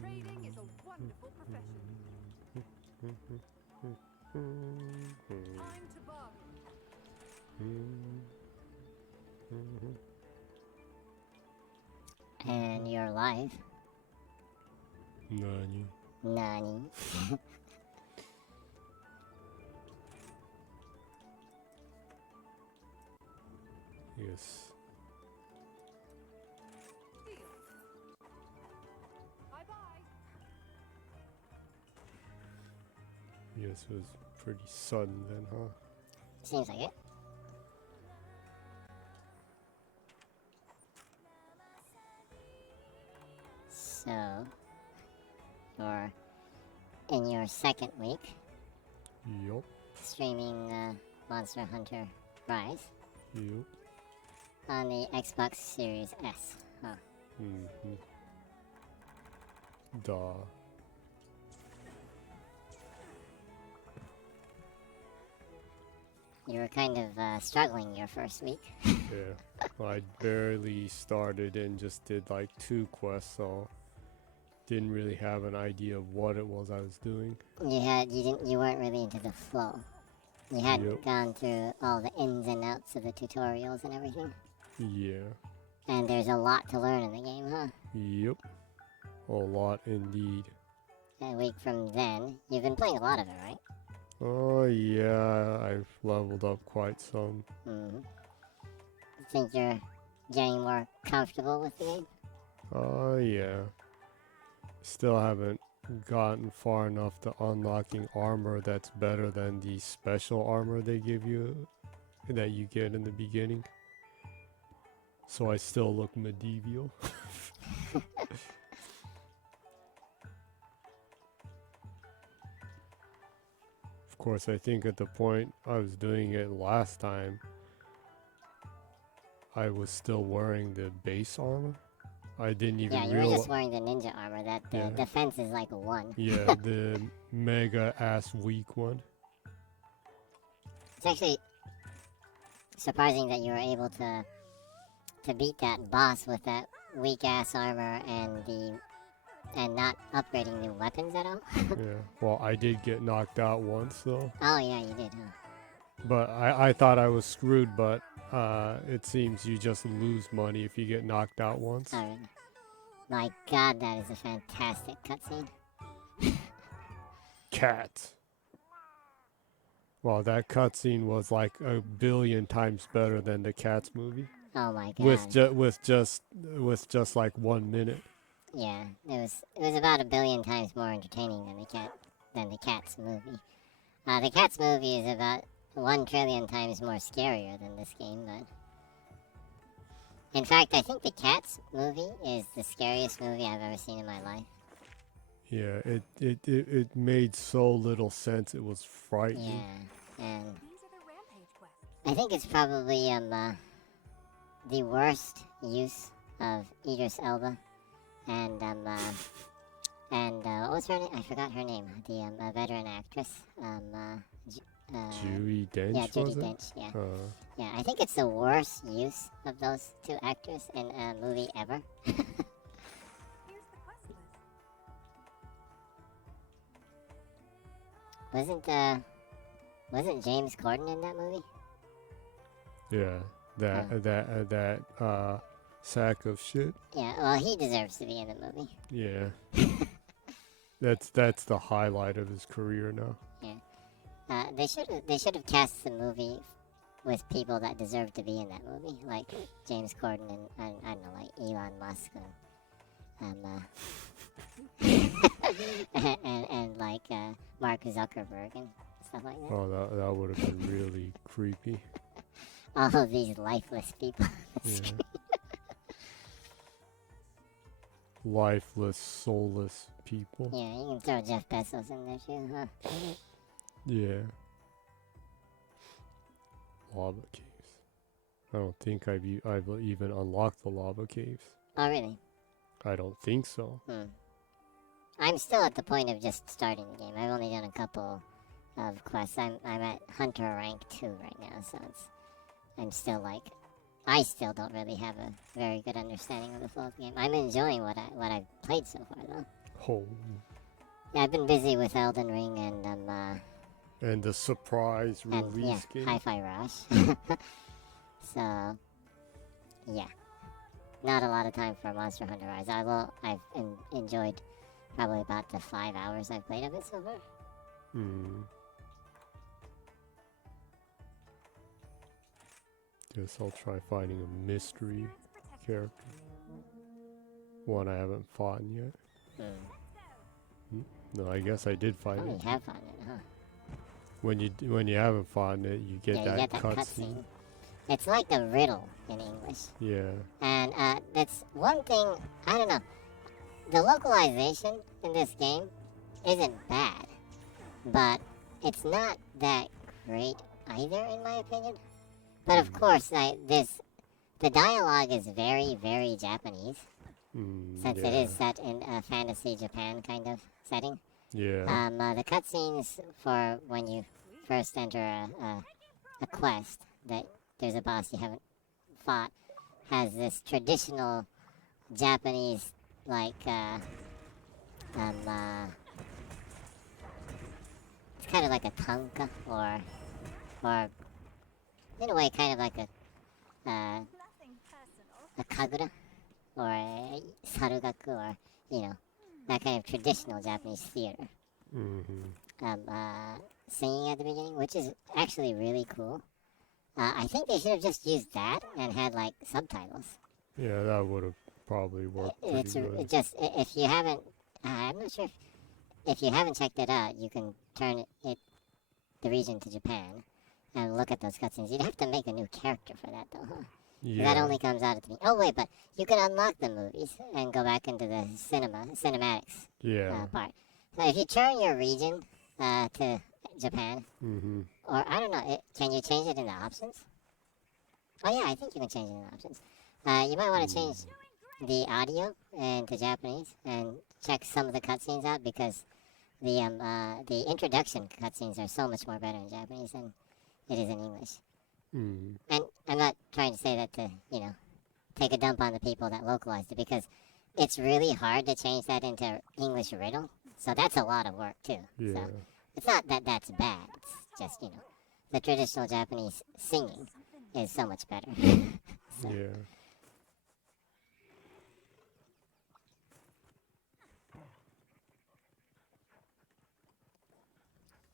Trading is a wonderful profession. Time to bargain. And you're live. Nani? Nani? Yes. Deal. Bye-bye. Yes, it was pretty sudden then, huh? Seems like it. So, you're in your second week Yup. streaming Monster Hunter Rise Yup. on the Xbox Series S. Huh. Duh. You were kind of struggling your first week. Yeah. I barely started and just did like 2 quests, so didn't really have an idea of what it was I was doing. You weren't really into the flow. You hadn't gone through all the ins and outs of the tutorials and everything. Yeah. And there's a lot to learn in the game, huh? Yep. A lot indeed. A week from then, you've been playing a lot of it, right? Oh yeah, I've leveled up quite some. Think you're getting more comfortable with the game? Oh yeah. Still haven't gotten far enough to unlocking armor that's better than the special armor they give you, that you get in the beginning. So I still look medieval. Of course, I think at the point I was doing it last time, I was still wearing the base armor. I didn't even Yeah, you were just wearing the ninja armor that the defense is like 1. Yeah, the mega ass weak one. It's actually surprising that you were able to beat that boss with that weak ass armor and not upgrading new weapons at all. Yeah, well, I did get knocked out once though. Oh yeah, you did, huh? But I thought I was screwed, but it seems you just lose money if you get knocked out once. Oh, really? My god, that is a fantastic cutscene. Cat. Well, that cutscene was like 1,000,000,000 times better than the Cats movie. Oh my god. With just like 1 minute. Yeah, it was about 1,000,000,000 times more entertaining than the Cats movie. The Cats movie is about 1,000,000,000,000 times more scarier than this game, but in fact, I think the Cats movie is the scariest movie I've ever seen in my life. Yeah, it made so little sense. It was frightening. Yeah, and I think it's probably the worst use of Idris Elba and what was her name? I forgot her name. The veteran actress. Judi Dench. Yeah, Judi Dench. Yeah. Yeah, I think it's the worst use of those 2 actors in a movie ever. Here's the quest list. Wasn't James Corden in that movie? Yeah, that sack of shit. Yeah, well, he deserves to be in the movie. Yeah. That's the highlight of his career now. Yeah. They should have cast the movie with people that deserve to be in that movie, like James Corden and I don't know, like Elon Musk and like Mark Zuckerberg and stuff like that. Oh, that would have been really creepy. All of these lifeless people. Yeah. lifeless, soulless people. Yeah, you can throw Jeff Bezos in there too, huh? Yeah. Lava caves. I don't think I've even unlocked the lava caves. Oh, really? I don't think so. I'm still at the point of just starting the game. I've only done a couple of quests. I'm at Hunter rank 2 right now, so I'm still like, I still don't really have a very good understanding of the flow of the game. I'm enjoying what I've played so far, though. Oh. Yeah, I've been busy with Elden Ring and And the surprise and release game. Hi-Fi Rush. So, yeah, not a lot of time for Monster Hunter Rise. I've enjoyed probably about the 5 hours I've played of it so far. Guess I'll try finding a mystery character. One I haven't fought yet. No, I guess I did find Oh, you it. have found it, huh? When you haven't fought it, you get Yeah, that you get that cutscene. cutscene. It's like a riddle in English. Yeah. And that's one thing, I don't know. The localization in this game isn't bad, but it's not that great either, in my opinion. But of course, the dialogue is very, very Japanese, since Yeah. it is set in a fantasy Japan kind of setting. Yeah. The cutscenes for when you first enter a quest that there's a boss you haven't fought has this traditional Japanese like it's kind of like a tanka or in a way kind of like a Nothing personal. kagura or a sarugaku or that kind of traditional Japanese theater singing at the beginning, which is actually really cool. I think they should have just used that and had like subtitles. Yeah, that would have probably worked pretty good. It just if you haven't, I'm not sure if you haven't checked it out, you can turn the region to Japan and look at those cutscenes. You'd have to make a new character for that though, huh? Yeah. That only comes out at the oh wait, but you can unlock the movies and go back into the cinematics Yeah. part. So if you turn your region to Japan, or I don't know, can you change it in the options? Oh yeah, I think you can change it in the options. You might want to change the audio into Japanese and check some of the cutscenes out because the introduction cutscenes are so much more better in Japanese than it is in English. And I'm not trying to say that to take a dump on the people that localized it because it's really hard to change that into English riddle. So that's a lot of work too. Yeah. So it's not that that's bad. It's just the traditional Japanese singing is so much better. So. Yeah.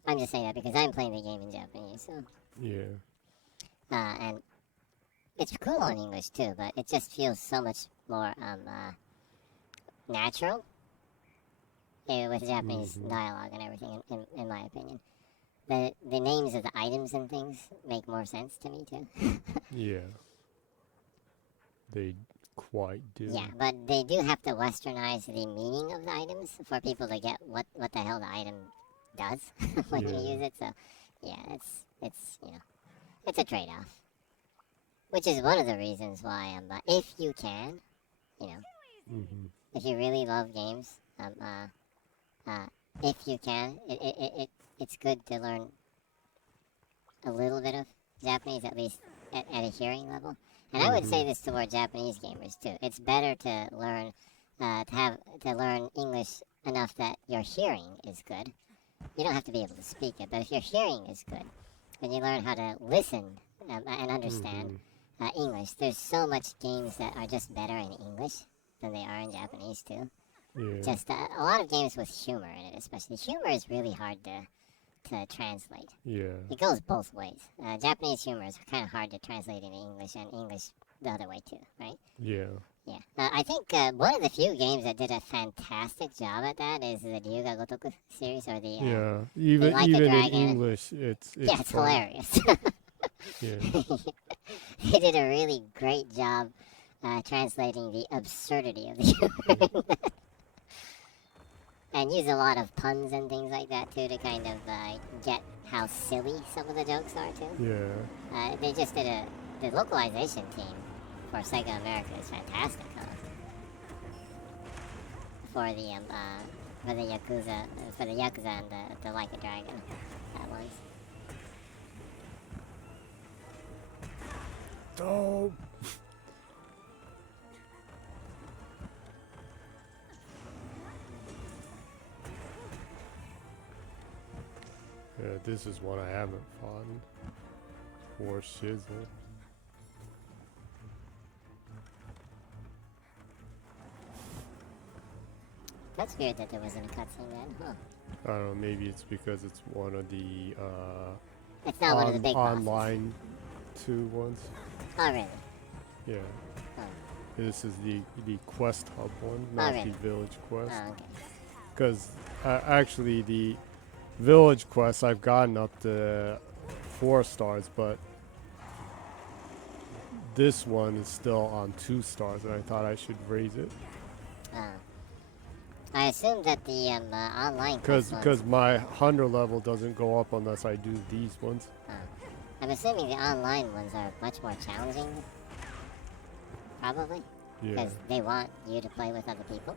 I'm just saying that because I'm playing the game in Japanese, so Yeah. and it's cool in English too, but it just feels so much more natural with Japanese dialogue and everything. In my opinion, the names of the items and things make more sense to me too. Yeah. They quite do. Yeah, but they do have to westernize the meaning of the items for people to get what the hell the item does when you use it. So, yeah, it's a trade-off, which is one of the reasons why if you can, if you really love games, if you can, it's good to learn a little bit of Japanese at least at a hearing level. And I would say this toward Japanese gamers too. It's better to learn to learn English enough that your hearing is good. You don't have to be able to speak it, but if your hearing is good, then you learn how to listen and understand English. There's so much games that are just better in English than they are in Japanese too. Yeah. Just a lot of games with humor in it, especially. Humor is really hard to translate. Yeah. It goes both ways. Japanese humor is kind of hard to translate into English, and English the other way too, right? Yeah. Yeah. I think one of the few games that did a fantastic job at that is the Ryuga Gotoku series, or the Yeah. Even Like a even in Dragon. English, it's yeah, it's funny. hilarious. Yeah. They did a really great job translating the absurdity of the humor. And use a lot of puns and things like that too to kind of get how silly some of the jokes are too. Yeah. They just did the localization team for Sega America is fantastic, huh? For the Yakuza and the Like a Dragon ones. Dope. Yeah, this is one I haven't fought. Or Shizzle. That's weird that there wasn't a cutscene then, huh? I don't know, maybe it's because it's one of the It's not one of the big bosses. online 2 ones. Oh, really? Yeah. Oh. This is the quest hub one, not really? the village quest. Oh, okay. Because actually the village quest I've gotten up to 4 stars, but this one is still on 2 stars, and I thought I should raise it. I assume that the online quest ones... Because my 100 level doesn't go up unless I do these ones. I'm assuming the online ones are much more challenging. Probably. Yeah. Because they want you to play with other people.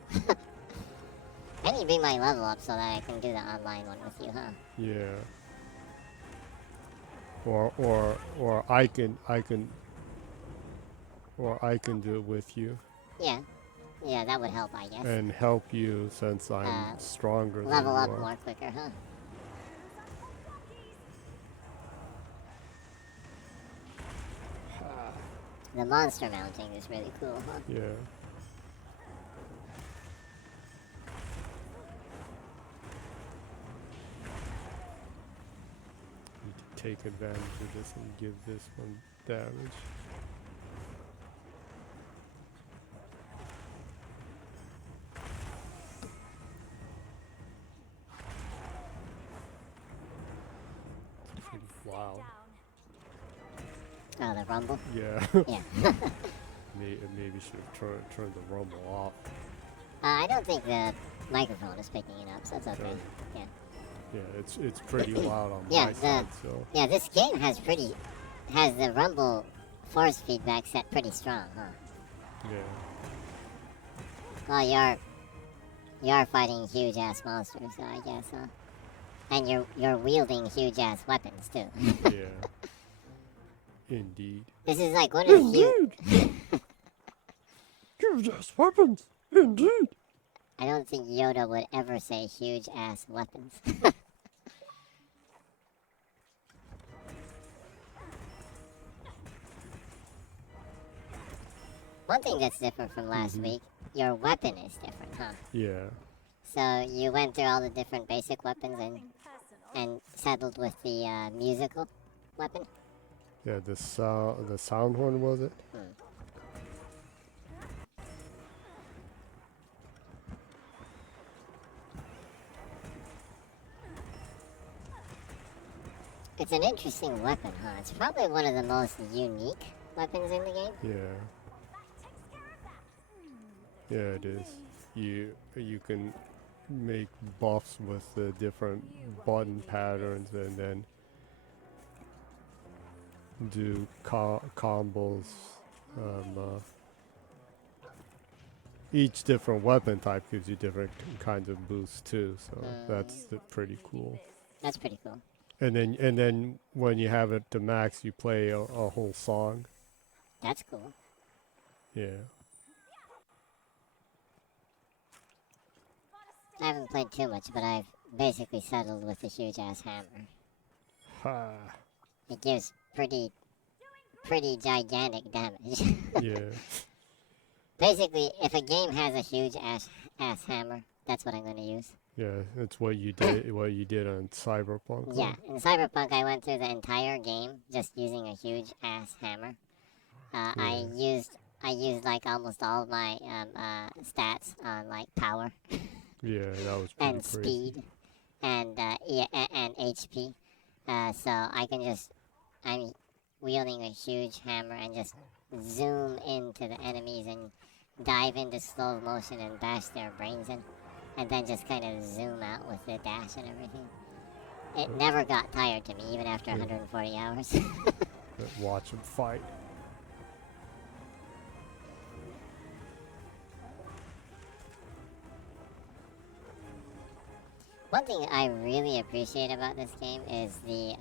I need to bring my level up so that I can do the online one with you, huh? Yeah. Or I can do it with you. Yeah. Yeah, that would help, I guess. And help you since I'm stronger than you level up are. more quicker, huh? The monster mounting is really cool, huh? Yeah. Need to take advantage of this and give this one damage. Wow. Oh, the rumble? Yeah. Yeah. Maybe should have turned the rumble off. I don't think the microphone is picking it up, so it's okay. Yeah. Yeah, it's pretty loud on Yeah, my side, so. Yeah, this game has the rumble force feedback set pretty strong, huh? Yeah. Well, you're fighting huge ass monsters, so I guess, huh? And you're wielding huge ass weapons too. Yeah. Indeed. This is like one of the few. Huge ass weapons. Indeed. I don't think Yoda would ever say huge ass weapons. One thing that's different from last week, your weapon is different, huh? Yeah. So you went through all the different basic weapons and settled with the musical weapon? Yeah, the sound horn, was it? It's an interesting weapon, huh? It's probably one of the most unique weapons in the game. Yeah. Yeah, it is. You can make buffs with the different button patterns and then do combos. Each different weapon type gives you different kinds of boosts too, so that's pretty cool. That's pretty cool. And then when you have it to max, you play a whole song. That's cool. Yeah. I haven't played too much, but I've basically settled with the huge ass hammer. Ha. It gives pretty gigantic damage. Yeah. Basically, if a game has a huge ass hammer, that's what I'm going to use. Yeah, that's what you did. What you did on Cyberpunk. Yeah, in Cyberpunk, I went through the entire game just using a huge ass hammer. I used like almost all of my stats on like power. Yeah, that was pretty and crazy. speed, and and HP. So I'm wielding a huge hammer and just zoom into the enemies and dive into slow motion and bash their brains in, and then just kind of zoom out with the dash and everything. It never got tired to me, even after 140 hours. But watch them fight. One thing I really appreciate about this game is the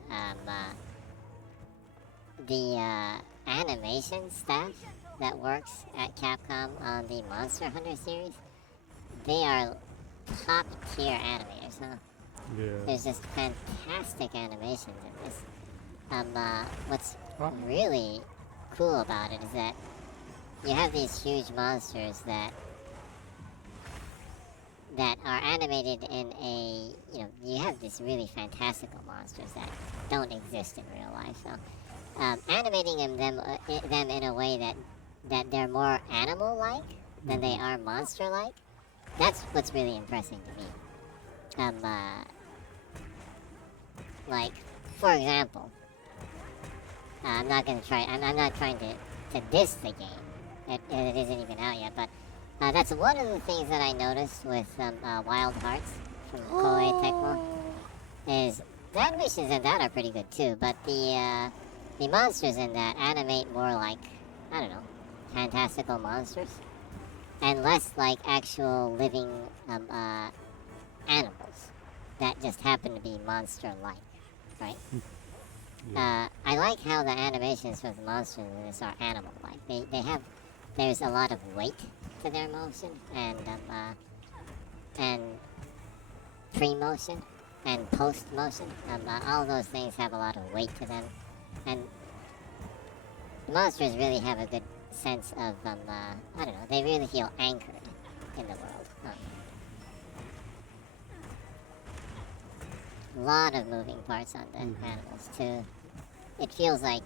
animation staff that works at Capcom on the Monster Hunter series. They are top tier animators, huh? Yeah. There's just fantastic animations in this. What's really cool about it is that you have these huge monsters that are animated in a, you have these really fantastical monsters that don't exist in real life. So, animating them in a way that they're more animal-like than they are monster-like, that's what's really impressive to me. Like, for example, I'm not gonna try. I'm not trying to diss the game. It isn't even out yet, but that's one of the things that I noticed with Wild Hearts from Koei Tecmo is the animations in that are pretty good too, but the monsters in that animate more like, I don't know, fantastical monsters, and less like actual living animals that just happen to be monster-like, right? Yeah. I like how the animations for the monsters in this are animal-like. There's a lot of weight to their motion, and pre-motion and post-motion. All those things have a lot of weight to them, and the monsters really have a good sense of, I don't know, they really feel anchored in the world. A lot of moving parts on the animals too. It feels like,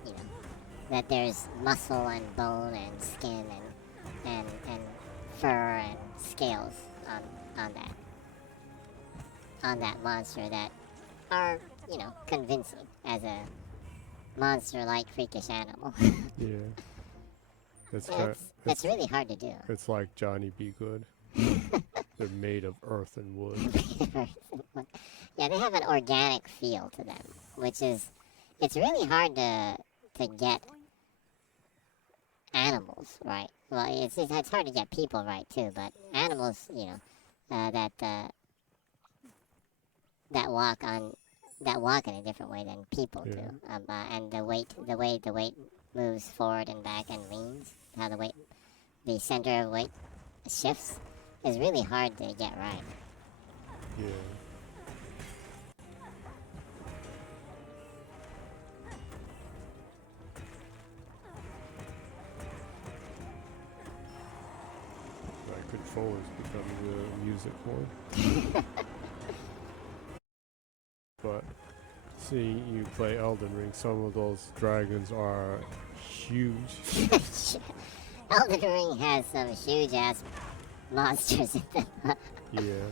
that there's muscle and bone and skin and fur and scales on that monster that are, convincing as a monster-like freakish animal. Yeah. That's really hard to do. It's like Johnny Be Good. They're made of earth and wood. Yeah, they have an organic feel to them, which is, it's really hard to get animals right. Well, it's hard to get people right too, but animals, that walk in a different way than people do, and the way the weight moves forward and back and leans, how the center of weight shifts, is really hard to get right. Yeah. My controller's becoming a music horn. But see, you play Elden Ring, some of those dragons are huge. Elden Ring has some huge ass monsters in them. Yeah.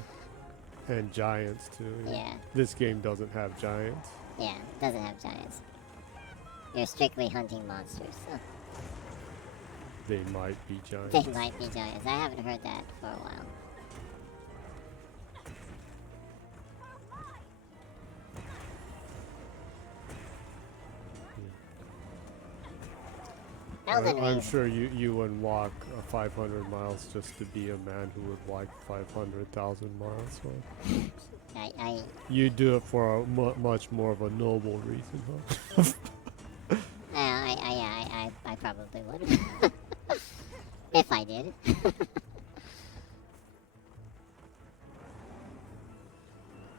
And giants too. Yeah. This game doesn't have giants. Yeah, it doesn't have giants. You're strictly hunting monsters. So They might be giants. they might be giants. I haven't heard that for a while. Elden Ring. I'm sure you wouldn't walk 500 miles just to be a man who would walk 500,000 miles. So. You do it for a much more of a noble reason, huh? I probably would. If I did.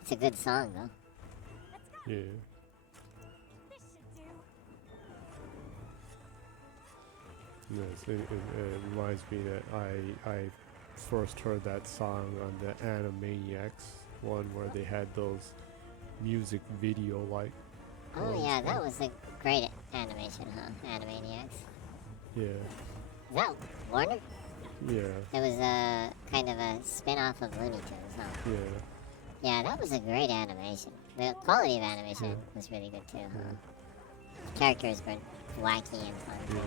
It's a good song, though. Yeah. Yes, it reminds me that I first heard that song on the Animaniacs one where they had those music video like. Oh yeah, that was a great animation, huh? Animaniacs. Yeah. Is that Warner? Yeah. It was a kind of a spin-off of Looney Tunes, huh? Yeah. Yeah, that was a great animation. The quality of animation was really good too, huh? The characters were wacky and fun. Yeah.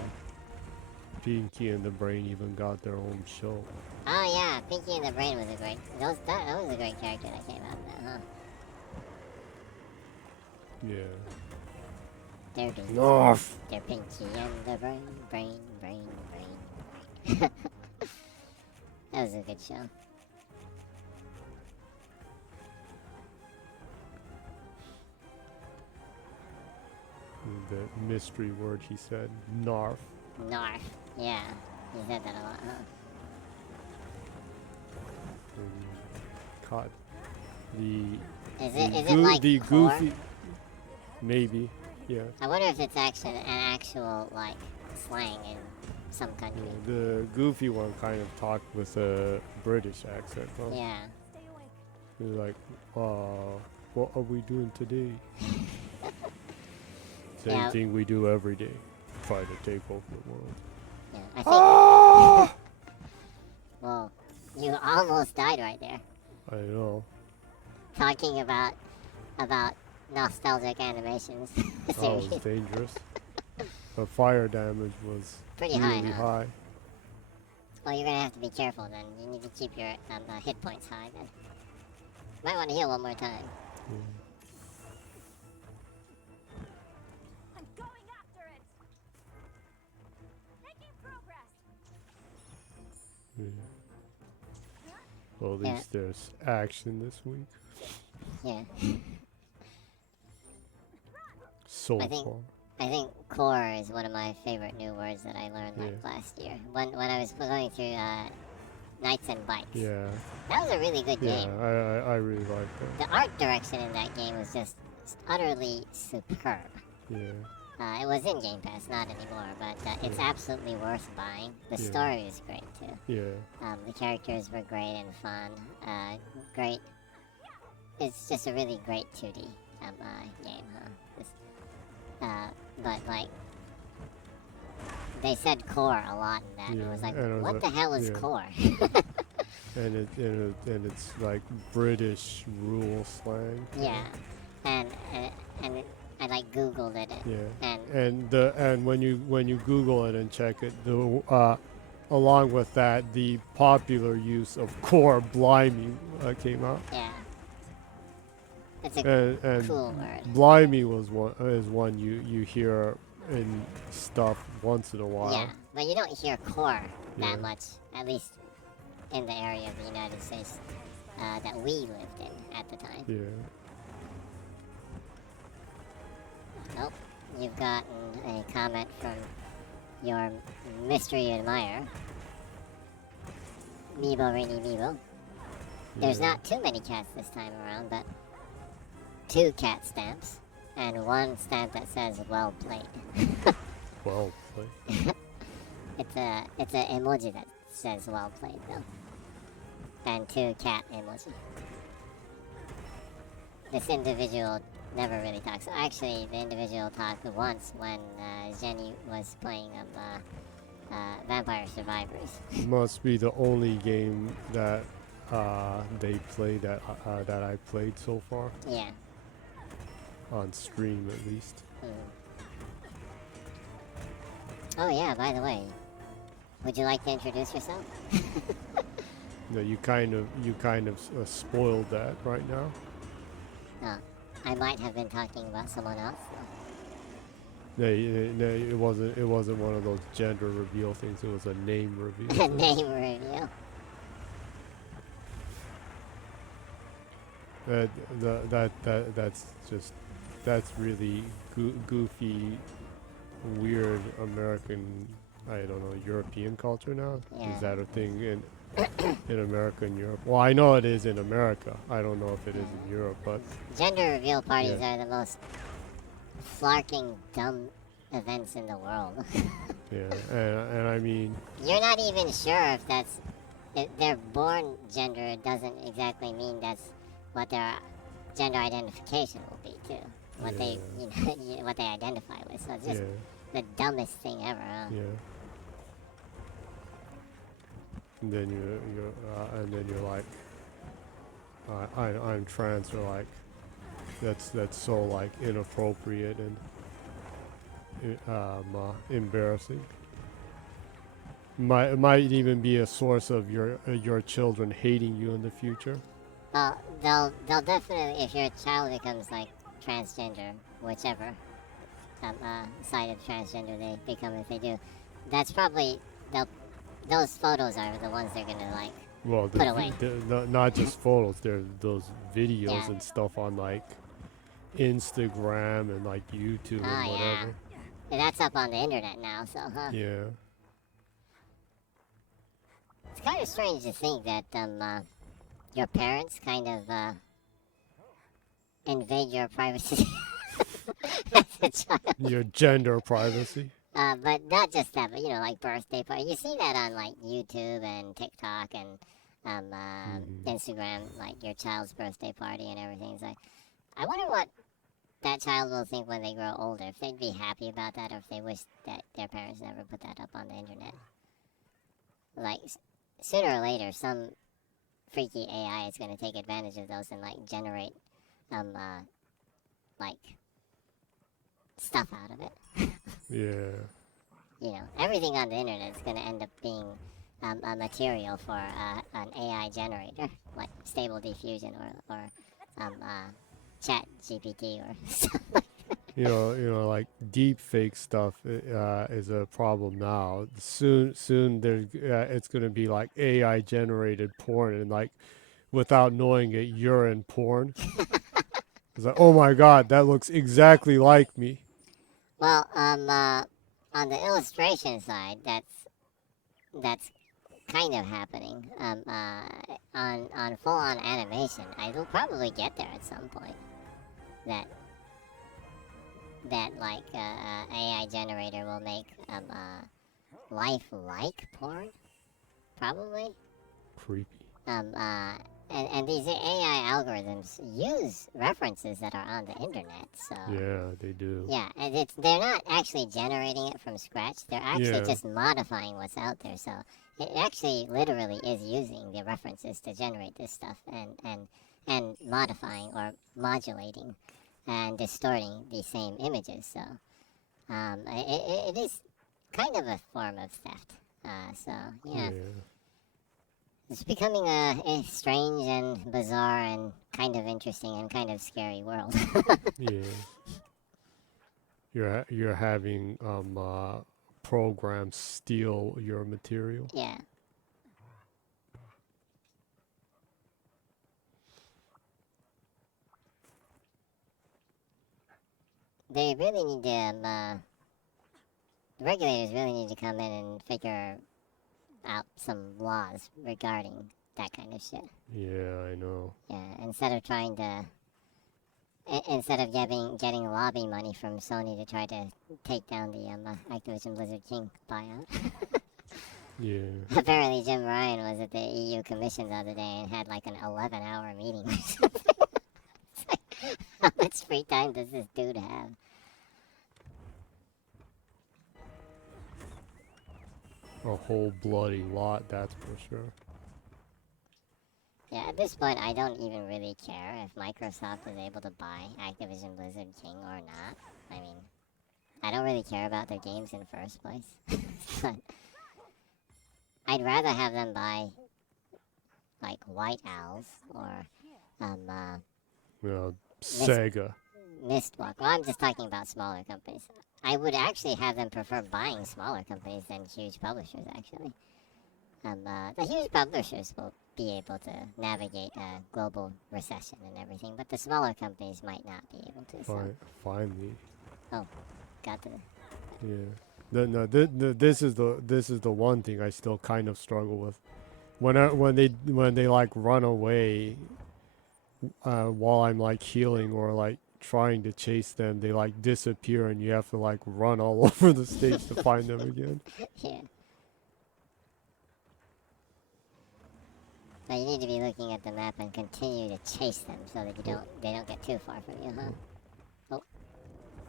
Pinky and the Brain even got their own show. Oh yeah, Pinky and the Brain was a great. That was a great character that came out of that, huh? Yeah. They're Pinky. North. They're Pinky and the Brain, brain, brain, brain. That was a good show. The mystery word he said, Narf. Narf. Yeah, he said that a lot, huh? And caught the Is it like the core? goofy. Maybe. Yeah. I wonder if it's actually an actual like slang in some country. Yeah, the goofy one kind of talked with a British accent. Huh? Yeah. Stay awake. He's like, what are we doing today? Same Yeah. thing we do every day. Try to take over the world. Yeah. I think. Ah! Well, you almost died right there. I know. Talking about nostalgic animations. That was Seriously. dangerous. The fire damage was Pretty really high, huh? high. Well, you're gonna have to be careful then. You need to keep your hit points high then. Might want to heal one more time. Yeah. I'm going after it. Making progress. Yeah. Well, at Yeah. least there's action this week. Yeah. So I think- far. I think core is one of my favorite new words that I learned like last year. When I was going through Knights and Bikes. Yeah. That was a really good Yeah, game. I really like that. The art direction in that game was just utterly superb. Yeah. It was in Game Pass, not anymore, but it's absolutely worth buying. The Yeah. story is great too. Yeah. The characters were great and fun. Great. It's just a really great 2D game, huh? But like, they said core a lot in that. And it was like, and it was what the hell is yeah. core? And it's like British rule slang. Yeah, and I like Googled it. Yeah. And And when you Google it and check it, along with that, the popular use of core blimey came out. yeah, it's a And cool word. blimey is one you hear in stuff once in a while. Yeah, but you don't hear core Yeah. that much, at least in the area of the United States that we lived in at the time. Yeah. Oh, you've gotten a comment from your mystery admirer, Meebo Rainy Meebo. There's Yeah. not too many cats this time around, but 2 cat stamps and 1 stamp that says "well played." Well played. It's a emoji that says "well played" though, and 2 cat emoji. This individual never really talks. So actually, the individual talked once when Jenny was playing Vampire Survivors. Must be the only game that they played that I played so far Yeah. on stream at least. Mm. Oh yeah. By the way, would you like to introduce yourself? No, you kind of spoiled that right now. No, I might have been talking about someone else. No, it wasn't one of those gender reveal things. It was a name reveal. Name reveal. That's really goofy, weird American. I don't know, European culture now. Yeah. Is that a thing in America and Europe? Well, I know it is in America. I don't know if it is in Europe, but Gender reveal parties Yeah. are the most flarking dumb events in the world. yeah, and I mean, You're not even sure if their born gender doesn't exactly mean that's what their gender identification will be too. What they what they identify with. So it's just yeah, the dumbest thing ever. Huh? yeah. And then you're like, I'm trans, or like, that's so like inappropriate and embarrassing. Might even be a source of your children hating you in the future. Well, they'll definitely, if your child becomes like transgender, whichever side of transgender they become, if they do, that's probably they'll those photos are the ones they're gonna like Well, put away. not just photos. There's those videos Yeah. and stuff on like Instagram and like YouTube Oh, and yeah. whatever. That's up on the internet now, so Yeah. it's kind of strange to think that your parents kind of invade your privacy as a child. Your gender privacy. But not just that, but like birthday party. You see that on like YouTube and TikTok and Instagram, like your child's birthday party and everything. It's like, I wonder what that child will think when they grow older. If they'd be happy about that, or if they wish that their parents never put that up on the internet. Like, sooner or later, some freaky AI is going to take advantage of those and like generate like stuff out of it. Yeah. Everything on the internet is going to end up being a material for an AI generator, like Stable Diffusion or Chat GPT or something like that. Like deep fake stuff is a problem now. Soon there's it's gonna be like AI generated porn, and like without knowing it, you're in porn. It's like, oh my god, that looks exactly like me. Well, on the illustration side, that's kind of happening. On full-on animation, it'll probably get there at some point. That like AI generator will make life-like porn, probably. Creepy. And these AI algorithms use references that are on the internet, so Yeah, they do. yeah, and they're not actually generating it from scratch. They're actually Yeah. just modifying what's out there. So it actually literally is using the references to generate this stuff and modifying or modulating and distorting the same images. So it is kind of a form of theft. So yeah. It's becoming a strange and bizarre and kind of interesting and kind of scary world. Yeah. You're having programs steal your material. Yeah. They really need to, the regulators really need to come in and figure out some laws regarding that kind of shit. Yeah, I know. Yeah, instead of trying to, instead of getting lobby money from Sony to try to take down the Activision Blizzard King buyout. Yeah. Apparently Jim Ryan was at the EU Commission the other day and had like an 11-hour meeting or something. It's like, how much free time does this dude have? A whole bloody lot, that's for sure. Yeah, at this point, I don't even really care if Microsoft is able to buy Activision Blizzard King or not. I mean, I don't really care about their games in the first place. But I'd rather have them buy, like, White Owls or, Sega. Mistwalk. Well, I'm just talking about smaller companies. I would actually have them prefer buying smaller companies than huge publishers, actually. The huge publishers will be able to navigate a global recession and everything, but the smaller companies might not be able to. So. Finally. Oh, got to. Yeah. This is the one thing I still kind of struggle with. When they like run away while I'm like healing or like trying to chase them, they like disappear and you have to like run all over the stage to find them again. Yeah. But you need to be looking at the map and continue to chase them so that they don't get too far from you, huh? Oh.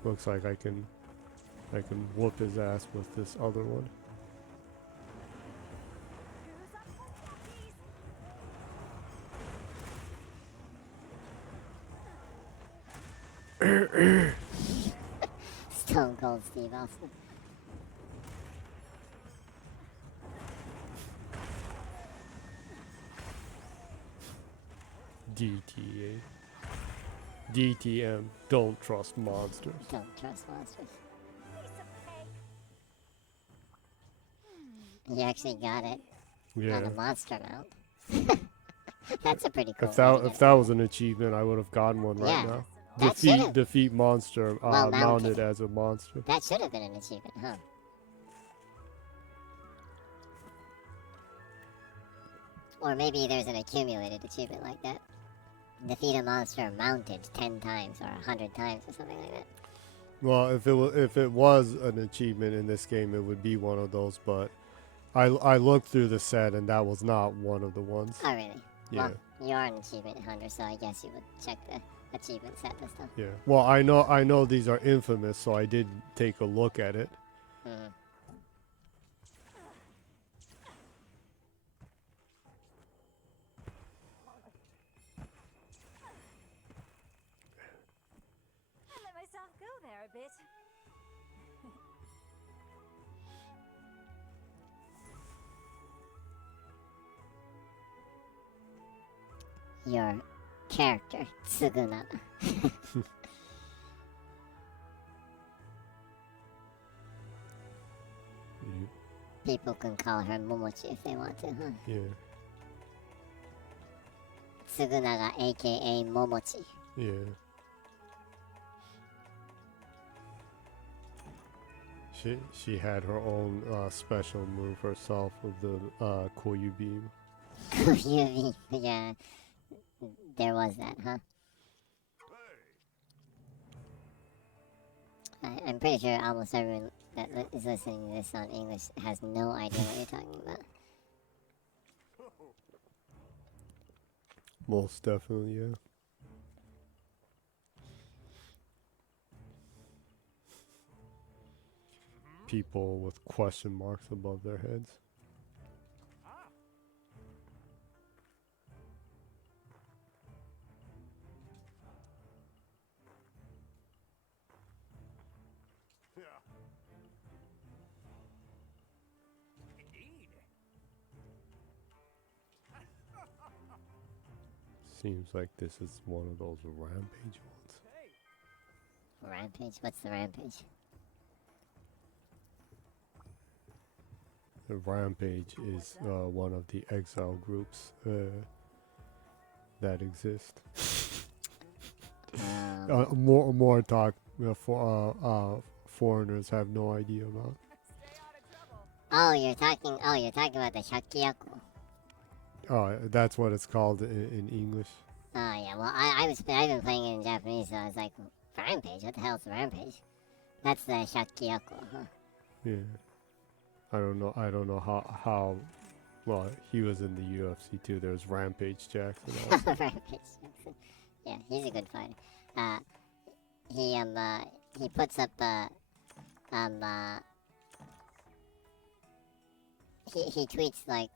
Looks like I can whoop his ass with this other one. Stone Cold Steve Austin. DTA. DTM. Don't trust monsters. Don't trust monsters. Piece of cake. You actually got it on Yeah. a monster mount. That's a pretty cool. If way to that get if it. that was an achievement, I would have gotten one right Yeah. now. That should've- Defeat monster Well, mounted. mounted as a monster. That should have been an achievement, huh? Or maybe there's an accumulated achievement like that. Defeat a monster mounted 10 times or 100 times or something like that. Well, if it was an achievement in this game, it would be one of those. But I looked through the set and that was not one of the ones. Oh, really? Yeah. Well, you are an achievement hunter, so I guess you would check the achievement set and stuff. Yeah. Well, I know these are infamous, so I did take a look at it. Mm. I let myself go there a bit. Your character, Tsuguna. People can call her Momochi if they want to, huh? Yeah. Tsugunaga, aka Momochi. Yeah. She had her own special move herself with the Koyu beam. Yeah, there was that, huh? I'm pretty sure almost everyone that is listening to this on English has no idea what you're talking about. Most definitely, yeah. People with question marks above their heads. Seems like this is one of those rampage ones. Rampage? What's the rampage? The rampage is one of the exile groups that exist. More talk for foreigners have no idea about. Oh, you're talking about the Shakiyaku. Oh, that's what it's called in English. Oh yeah, well I've been playing it in Japanese, so I was like, rampage? What the hell is the rampage? That's the Shakiyaku, huh? Yeah. I don't know how well, he was in the UFC too. There's Rampage Jackson also. Rampage Jackson. Yeah, he's a good fighter. He puts up he tweets like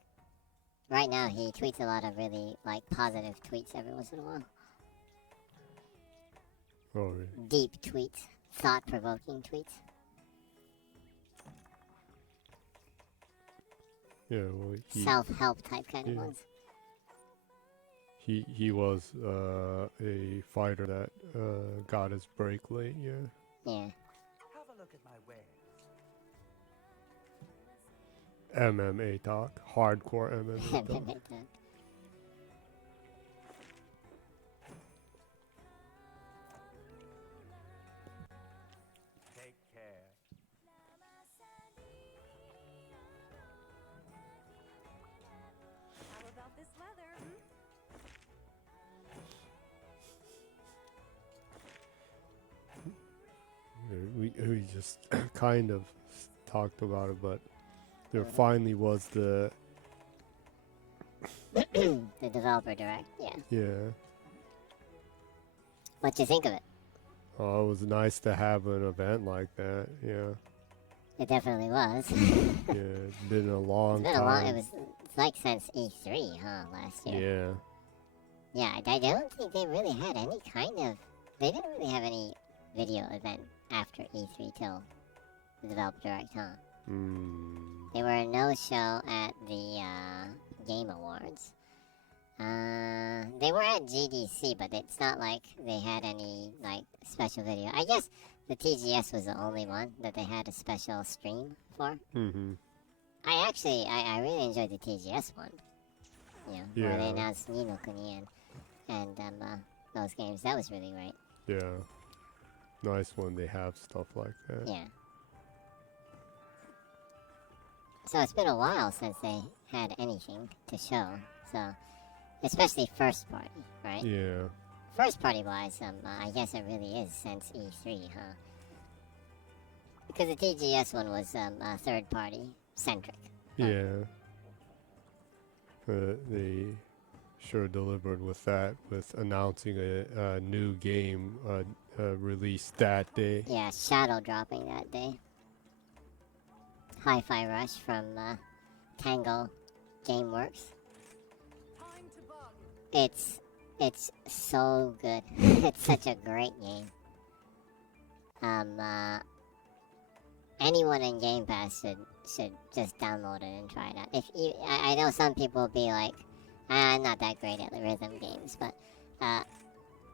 right now he tweets a lot of really like positive tweets every once in a while. Oh, really? Deep tweets, thought-provoking tweets. Yeah, well, Self-help type kind of ones. He was a fighter that got his break late. Yeah. Yeah. Have a look at my wares. MMA talk, hardcore MMA talk. Take care. How about this leather? We just kind of talked about it, but there finally was the The developer direct, yeah. yeah. What'd you think of it? Oh, it was nice to have an event like that. Yeah, It definitely was. yeah. It's been a long It's been time. a long. It's like since E3, huh? Last year. Yeah. Yeah, I don't think they really had any kind of. They didn't really have any video event after E3 till the developer direct, huh? Mm. They were no show at the Game Awards. They were at GDC, but it's not like they had any like special video. I guess the TGS was the only one that they had a special stream for. Mm-hmm. I really enjoyed the TGS one. You know, where they Yeah. announced Ni no Kuni and those games. That was really great. Yeah. Nice when they have stuff like that. Yeah. So it's been a while since they had anything to show. So, especially first party, right? Yeah. First party wise, I guess it really is since E3, huh? Because the TGS one was third party centric. Yeah. They sure delivered with that, with announcing a new game released that day. Yeah, shadow dropping that day. Hi-Fi Rush from Tango Gameworks. It's so good. It's such a great game. Anyone in Game Pass should just download it and try it out. If you, I know some people will be like, I'm not that great at rhythm games, but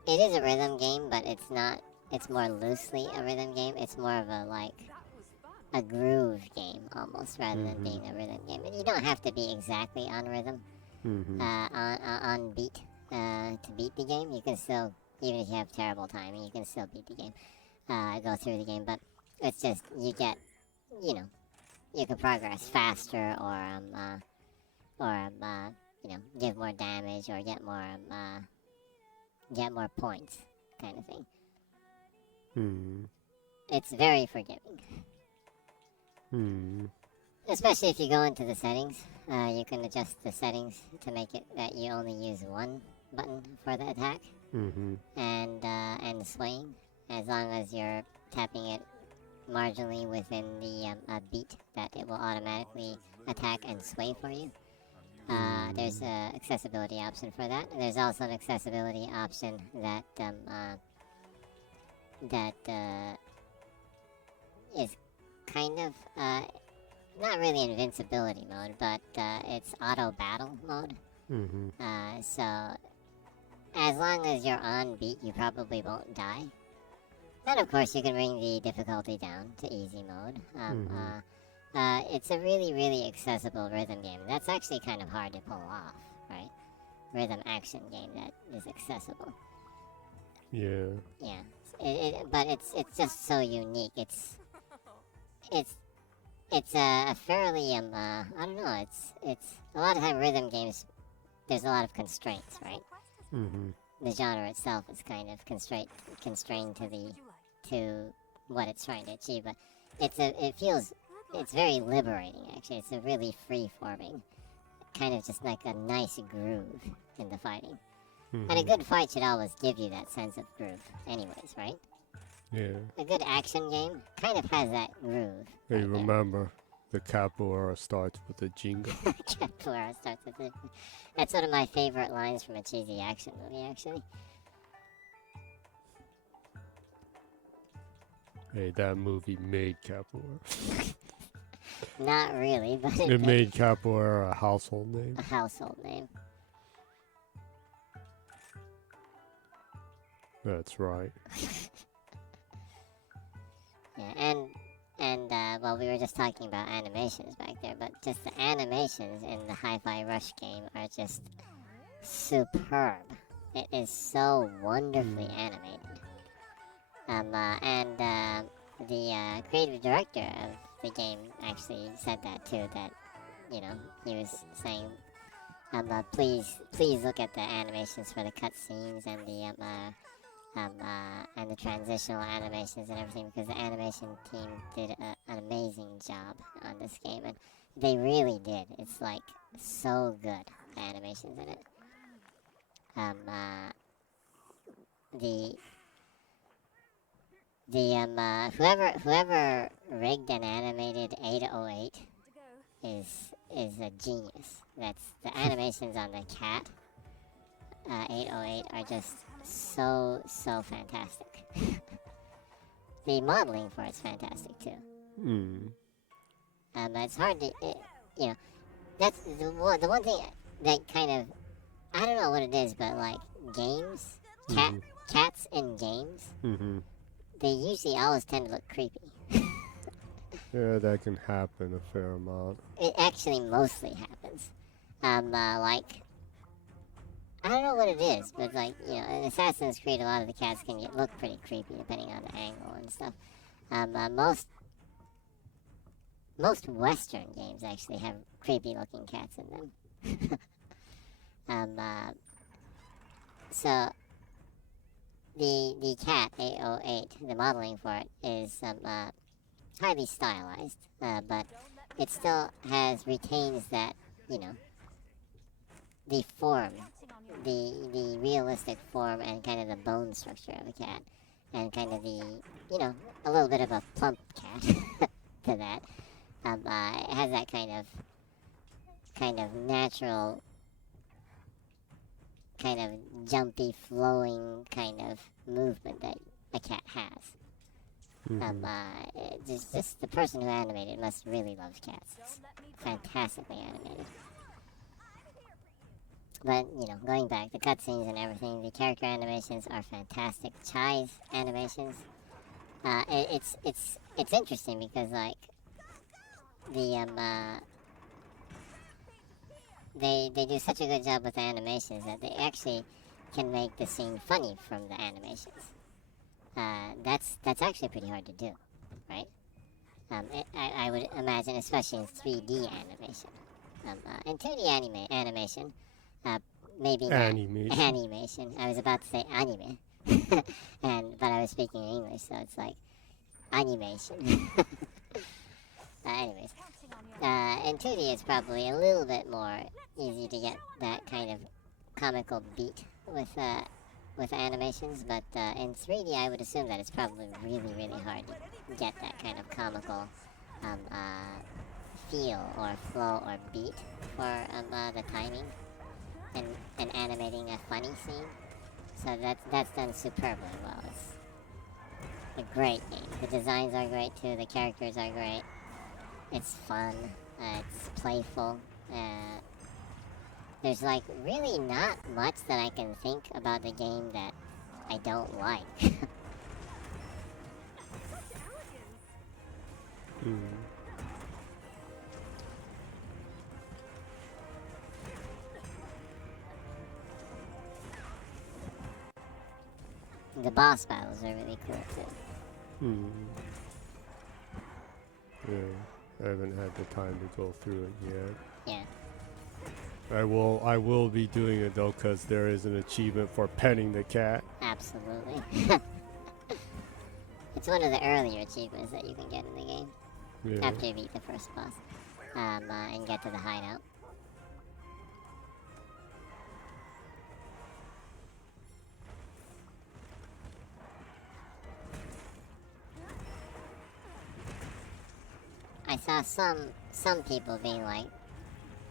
it is a rhythm game, but it's not. It's more loosely a rhythm game. It's more of a like a groove game almost, rather than being a rhythm game. And you don't have to be exactly on rhythm, Mm-hmm. on beat to beat the game. You can still, even if you have terrible timing, you can still beat the game, go through the game. But it's just you get, you know, you can progress faster, or you know, give more damage, or get more points, kind of thing. Hmm. It's very forgiving. Hmm. Especially if you go into the settings, you can adjust the settings to make it that you only use one button for the attack Mm-hmm. and the swing, as long as you're tapping it marginally within the beat, that it will automatically attack and sway for you. There's an accessibility option for that. There's also an accessibility option that is kind of not really invincibility mode, but it's auto battle mode. Mm-hmm. So as long as you're on beat, you probably won't die. Then of course you can bring the difficulty down to easy mode. It's a really, really accessible rhythm game. That's actually kind of hard to pull off, right? Rhythm action game that is accessible. Yeah. Yeah, but it's just so unique. It's a fairly I don't know. It's a lot of time rhythm games. There's a lot of constraints, right? Mm-hmm. The genre itself is kind of constrained to what it's trying to achieve. But it's very liberating. Actually, it's a really free-forming, kind of just like a nice groove in the fighting. Mm-hmm. And a good fight should always give you that sense of groove, anyways, right? Yeah. A good action game kind of has that groove. Hey, right there. remember, the capoeira starts with a jingle. Capoeira starts with it. That's one of my favorite lines from a cheesy action movie, actually. Hey, that movie made capoeira. Not really, but It made capoeira a household name. a household name. That's right. Yeah, and well, we were just talking about animations back there, but just the animations in the Hi-Fi Rush game are just superb. It is so wonderfully animated. The creative director of the game actually said that too. That, you know, he was saying, please look at the animations for the cutscenes and the transitional animations and everything, because the animation team did an amazing job on this game, and they really did. It's like so good, the animations in it. Whoever rigged and animated 808 is a genius. That's the animations on the cat 808 are just so fantastic. The modeling for it's fantastic too. It's hard to, you know, that's the one thing that kind of I don't know what it is, but like games, cats in games, they usually always tend to look creepy. Yeah, that can happen a fair amount. It actually mostly happens. Like, I don't know what it is, but like, you know, in Assassin's Creed, a lot of the cats can look pretty creepy depending on the angle and stuff. Most Western games actually have creepy looking cats in them. So the cat 808, the modeling for it is highly stylized, but it still retains that, you know, the form, the realistic form and kind of the bone structure of a cat, and kind of the, you know, a little bit of a plump cat to that. It has that kind of natural, kind of jumpy, flowing kind of movement that a cat has. Just the person who animated it must really love cats. It's fantastically animated. But, you know, going back, the cutscenes and everything, the character animations are fantastic. Chai's animations, it's interesting because, like, they do such a good job with the animations that they actually can make the scene funny from the animations. That's actually pretty hard to do, right? I would imagine, especially in 3D animation. In 2D animation, maybe not animation. I was about to say anime, but I was speaking English, so it's like animation. Anyways, in 2D it's probably a little bit more easy to get that kind of comical beat with animations, but in 3D I would assume that it's probably really, really hard to get that kind of comical feel or flow or beat for the timing and animating a funny scene. So that's done superbly well. It's a great game. The designs are great too. The characters are great. It's fun. It's playful. There's like really not much that I can think about the game that I don't like. The boss battles are really cool too. Yeah, I haven't had the time to go through it yet. Yeah. I will be doing it though, because there is an achievement for petting the cat. Absolutely. It's one of the earlier achievements that you can get in the game. Yeah. After you beat the first boss. And get to the hideout. I saw some people being like,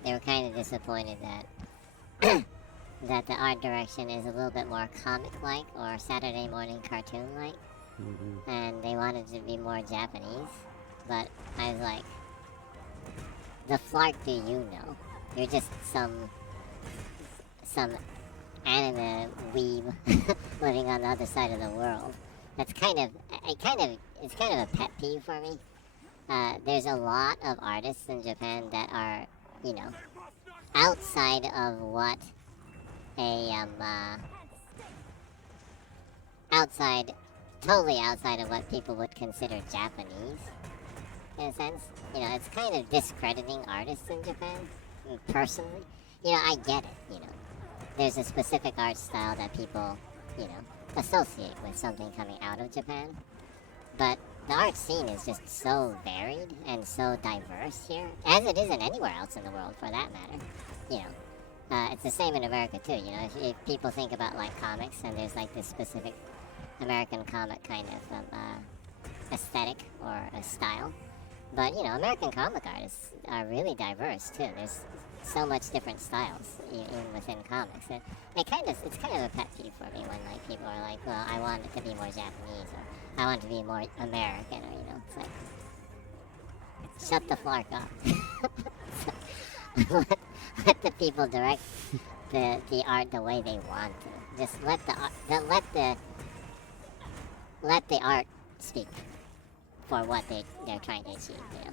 they were kind of disappointed that that the art direction is a little bit more comic-like or Saturday morning cartoon-like, and they wanted to be more Japanese. But I was like, the flark do you know? You're just some anime weeb living on the other side of the world. That's it's kind of a pet peeve for me. There's a lot of artists in Japan that are, you know, outside of what totally outside of what people would consider Japanese, in a sense. You know, it's kind of discrediting artists in Japan, personally. You know, I get it, you know. There's a specific art style that people, you know, associate with something coming out of Japan. But the art scene is just so varied and so diverse here, as it isn't anywhere else in the world for that matter. You know, it's the same in America too. You know, if people think about like comics and there's like this specific American comic kind of aesthetic or a style, but you know, American comic artists are really diverse too. There's so much different styles even within comics. It's kind of a pet peeve for me when like people are like, well, I want it to be more Japanese or I want it to be more American, or, you know, it's like, shut the flark up. let the people direct the art the way they want to. Just let the let the art speak for what they're trying to achieve, you know.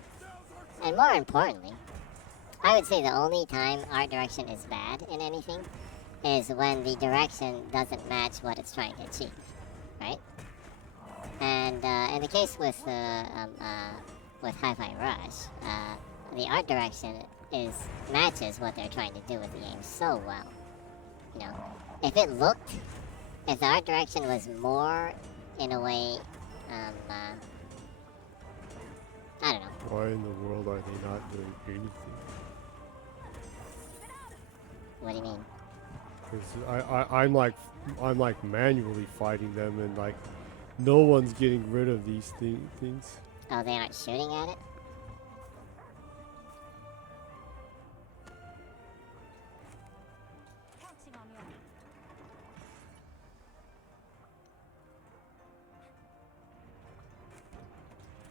And more importantly, I would say the only time art direction is bad in anything is when the direction doesn't match what it's trying to achieve, right? And in the case with Hi-Fi Rush, the art direction matches what they're trying to do with the game so well. You know, if the art direction was more in a way, I don't know. Why in the world are they not doing anything? What do you mean? Because I'm like manually fighting them, and like no one's getting rid of these things. Oh, they aren't shooting at it? Counting on you.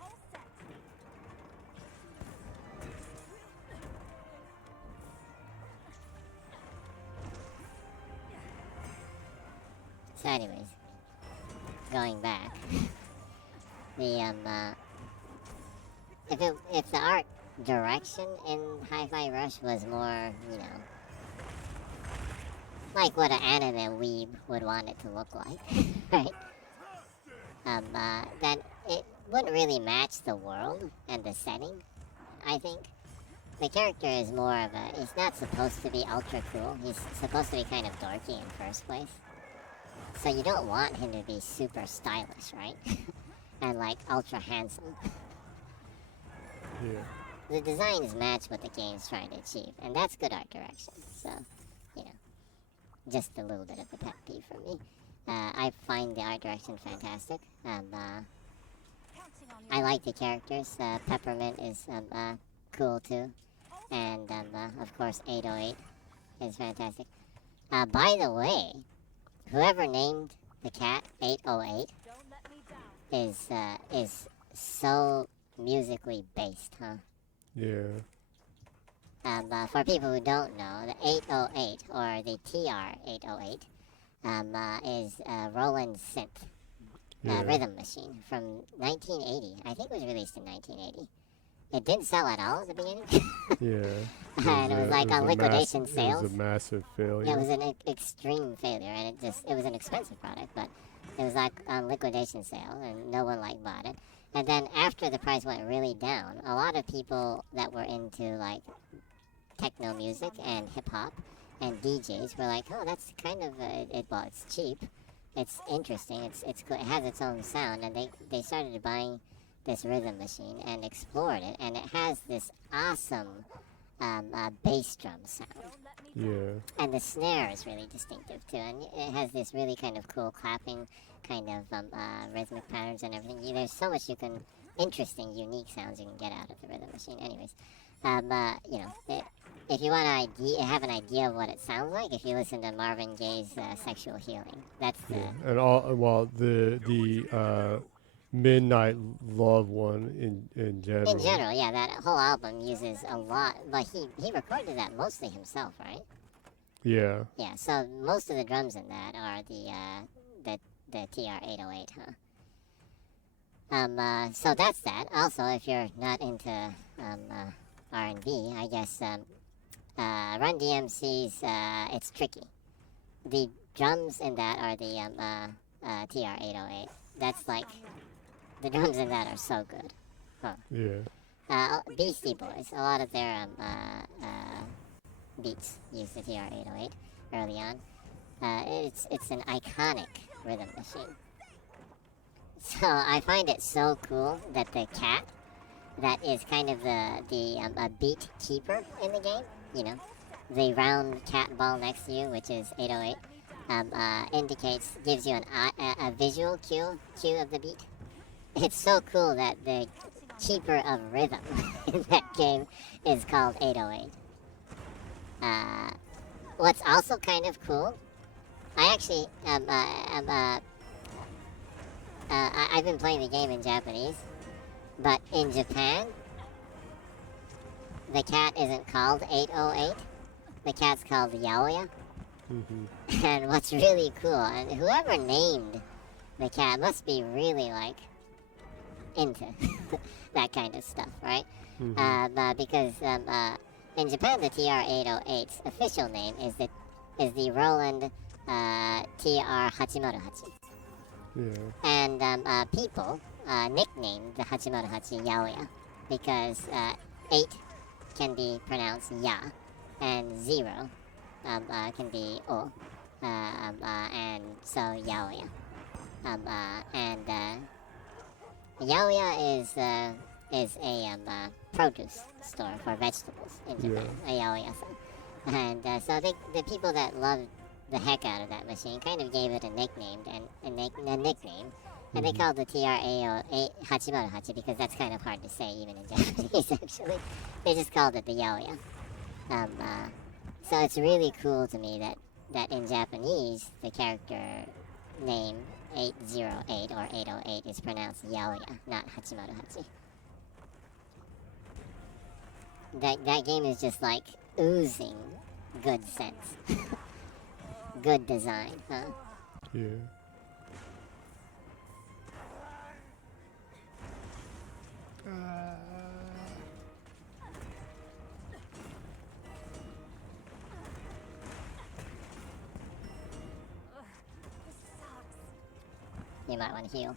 All set. So anyways, going back, the if the art direction in Hi-Fi Rush was more, you know, like what an anime weeb would want it to look like, right? Then it wouldn't really match the world and the setting, I think. The character is more of a, he's not supposed to be ultra cool, he's supposed to be kind of dorky in first place. So you don't want him to be super stylish, right? And like ultra handsome. Yeah. The designs match what the game's trying to achieve, and that's good art direction. So, you know, just a little bit of a pet peeve for me. I find the art direction fantastic. Counting on you. I like the characters. Peppermint is cool too, and of course 808 is fantastic. By the way, whoever named the cat 808 Don't let me down. is so musically based, huh? Yeah. For people who don't know, the 808 or the TR-808 is Roland's synth Yeah. rhythm machine from 1980. I think it was released in 1980. It didn't sell at all at the beginning. Yeah. And it was like on liquidation sales. It was a massive failure. Yeah, it was an extreme failure, and it was an expensive product, but it was like on liquidation sale, and no one like bought it. And then after the price went really down, a lot of people that were into like techno music and hip hop and DJs were like, oh, that's kind of well, it's cheap, it's interesting, it's cool, it has its own sound, and they started buying this rhythm machine and explored it, and it has this awesome bass drum sound. Don't let me down. Yeah. And the snare is really distinctive too, and it has this really kind of cool clapping kind of rhythmic patterns and everything. There's so much interesting, unique sounds you can get out of the rhythm machine. Anyways, you know, if you want to have an idea of what it sounds like, if you listen to Marvin Gaye's "Sexual Healing," that's the Yeah. And the Midnight Love one in general. in general, yeah. That whole album uses a lot, but he recorded that mostly himself, right? Yeah. Yeah. So most of the drums in that are the TR-808, huh? So that's that. Also, if you're not into R&B, I guess Run DMC's It's Tricky. The drums in that are the TR-808. That's like, the drums in that are so good. Yeah. Beastie Boys, a lot of their beats use the TR-808 early on. It's an iconic rhythm machine. So I find it so cool that the cat, that is kind of the beat keeper in the game, you know, the round cat ball next to you, which is 808, gives you a visual cue of the beat. It's so cool that the keeper of rhythm in that game is called 808. What's also kind of cool, I actually I've been playing the game in Japanese, but in Japan, the cat isn't called 808. The cat's called Yaoya. Mm-hmm. And what's really cool, and whoever named the cat must be really like into that kind of stuff, right? Mm-hmm. Because in Japan, the TR-808's official name is the Roland TR-808, Yeah. and people nicknamed the 808 Yaoya because 8 can be pronounced Ya, and 0 can be O, and so Yaoya. And Yaoya is a produce store for vegetables in Japan, a yaoya-san. And so the people that loved the heck out of that machine kind of gave it a nickname, and they Mhm. called the TRAO808 because that's kind of hard to say even in Japanese actually. They just called it the yaoya. So it's really cool to me that in Japanese the character name 808 or 808 is pronounced yaoya, not 808. That game is just like oozing good sense, good design, huh? Yeah. This sucks. You might want to heal.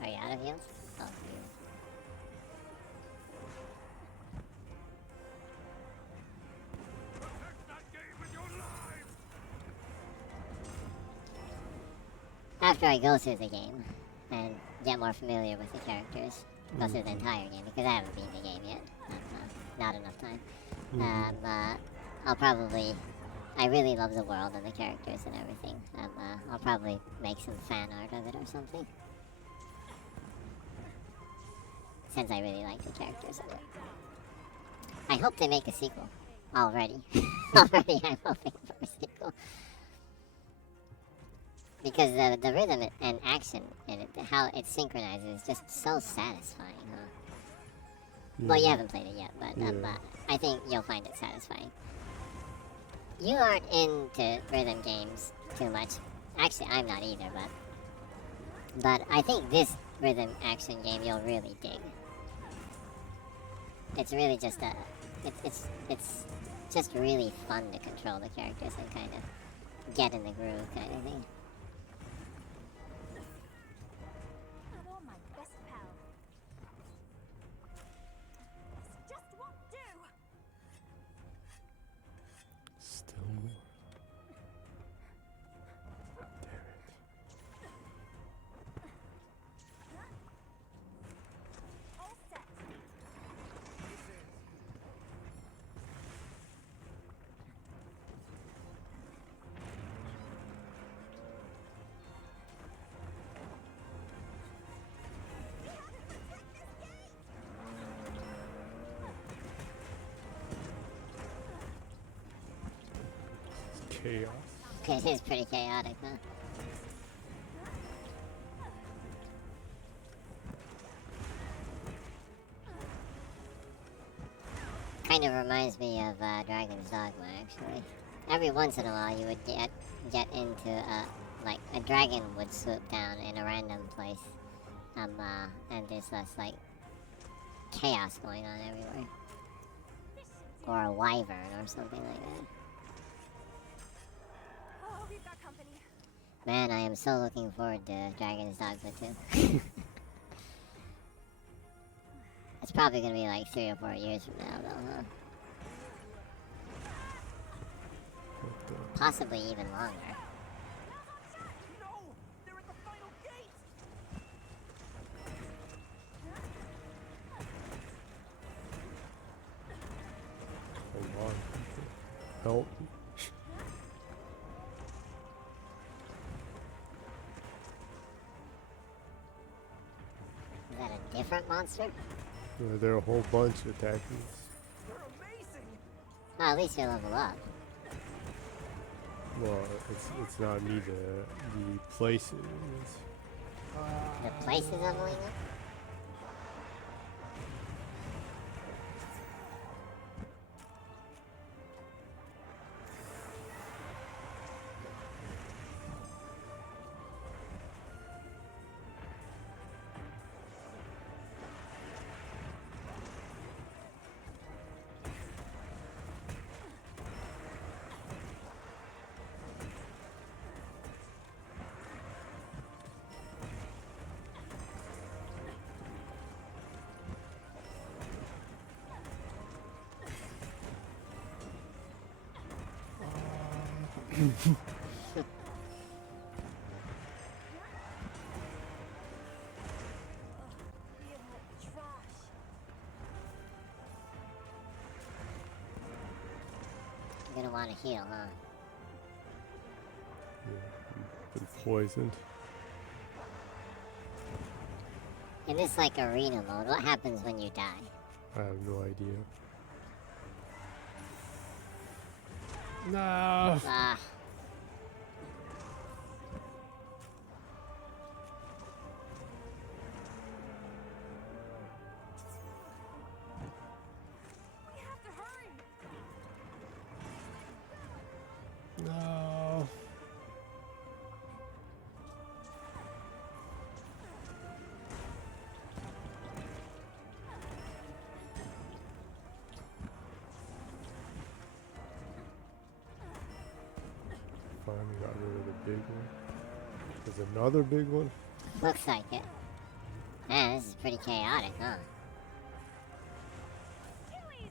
Are you out of heals? Oh, you. After I go through the game and get more familiar with the characters, go through the entire game because I haven't beaten the game yet. Not enough time. I'll probably. I really love the world and the characters and everything. I'll probably make some fan art of it or something. Since I really like the characters in it. I hope they make a sequel. Already. Already I'm hoping for a sequel. Because the rhythm and action and how it synchronizes is just so satisfying, huh? Well, you haven't played it yet, but I think you'll find it satisfying. You aren't into rhythm games too much. Actually, I'm not either, but I think this rhythm action game you'll really dig. It's really just it's just really fun to control the characters and kind of get in the groove kind of thing. Not all my best pal. This just won't do. Still more. Damn it. All set. Chaos. It is pretty chaotic, huh? Kind of reminds me of Dragon's Dogma, actually. Every once in a while, you would get into like a dragon would swoop down in a random place, and there's this like chaos going on everywhere, or a wyvern or something like that. Oh, we've got company. Man, I am so looking forward to Dragon's Dogma 2. It's probably gonna be like 3 or 4 years from now, though, huh? What the? Possibly even longer. No! They're at the final gate! Hold on. Help. Is that a different monster? There are a whole bunch attacking us. They're amazing! Well, at least you level up. Well, it's not me. The places. The place is leveling up? Trash. You're gonna want to heal, huh? Been poisoned. In this like arena mode, what happens when you die? I have no idea. No. Ah, We have to hurry. No. Finally got rid of the big one. There's another big one. looks like it. Man, this is pretty chaotic, huh? Too easy.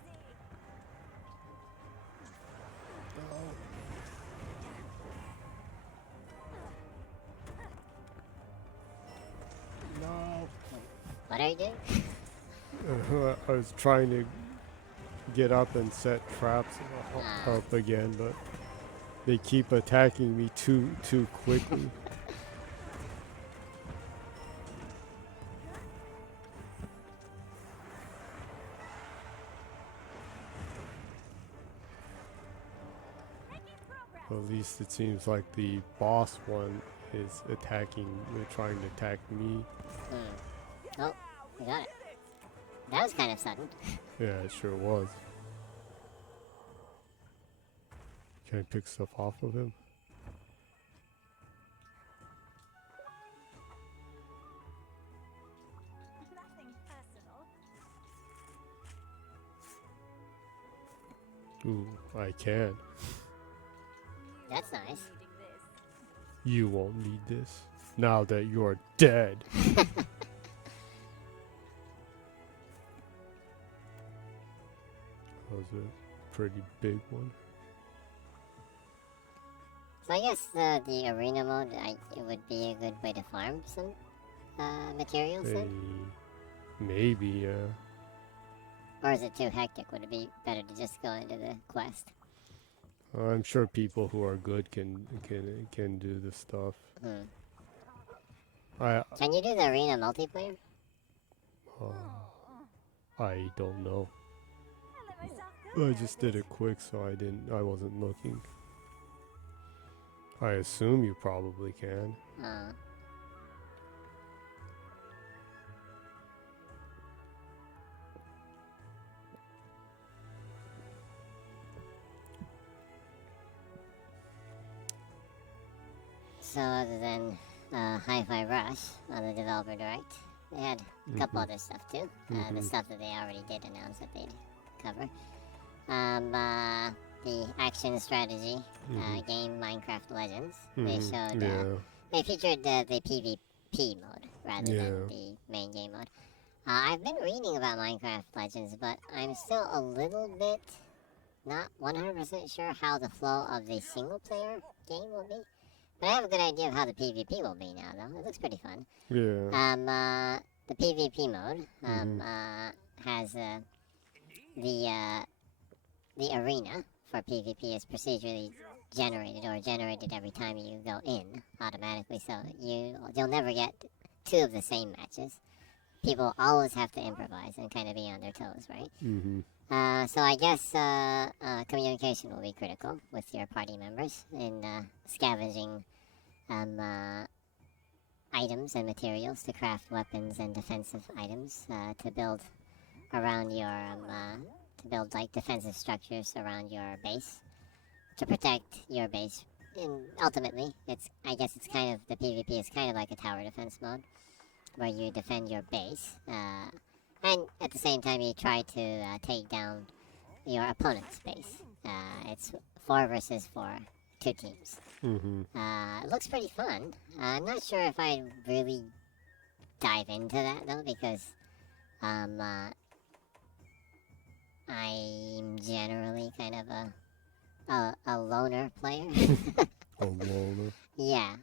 No. What are you doing? I was trying to get up and set traps up again, but they keep attacking me too quickly. Making progress. At least it seems like the boss one is attacking, trying to attack me. Oh, we got it. That was kind of sudden. Yeah, it sure was. Can I pick stuff off of him? Nothing personal. Ooh, I can. That's nice. Needing this. You won't need this now that you're dead. That was a pretty big one. So I guess the arena mode, it would be a good way to farm some materials then? Maybe, Or is it too hectic? Would it be better to just go into the quest? I'm sure people who are good can do the stuff. Can you do the arena multiplayer? I don't know. I let myself go. I just did it quick, so I wasn't looking. I assume you probably can. So other than Hi-Fi Rush on the Developer Direct, they had a couple other stuff too. The stuff that they already did announce that they'd cover. The action strategy game Minecraft Legends. They showed. They featured the PvP mode rather than the main game mode. I've been reading about Minecraft Legends, but I'm still a little bit not 100% sure how the flow of the single player game will be. But I have a good idea of how the PvP will be now, though. It looks pretty fun. Yeah. The PvP mode has the arena for PvP is procedurally generated or generated every time you go in automatically, so you'll never get two of the same matches. People always have to improvise and kind of be on their toes, right? So I guess communication will be critical with your party members in scavenging items and materials to craft weapons and defensive items to build around your to build like defensive structures around your base to protect your base. And ultimately, I guess it's kind of the PvP is kind of like a tower defense mode where you defend your base. And at the same time, you try to take down your opponent's base. It's 4 versus 4, 2 teams. It looks pretty fun. I'm not sure if I really dive into that though, because I'm generally kind of a a loner player. A loner. Yeah,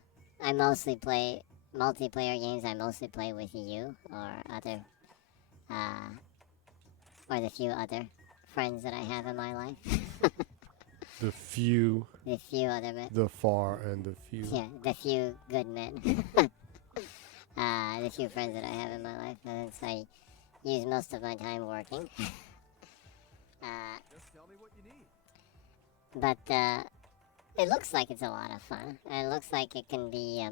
I mostly play multiplayer games. I mostly play with you or other, or the few other friends that I have in my life. The few, The few other men. the far, and the few. Yeah, the few good men. The few friends that I have in my life. And so I use most of my time working. Just tell me what you need. But it looks like it's a lot of fun. And it looks like it can be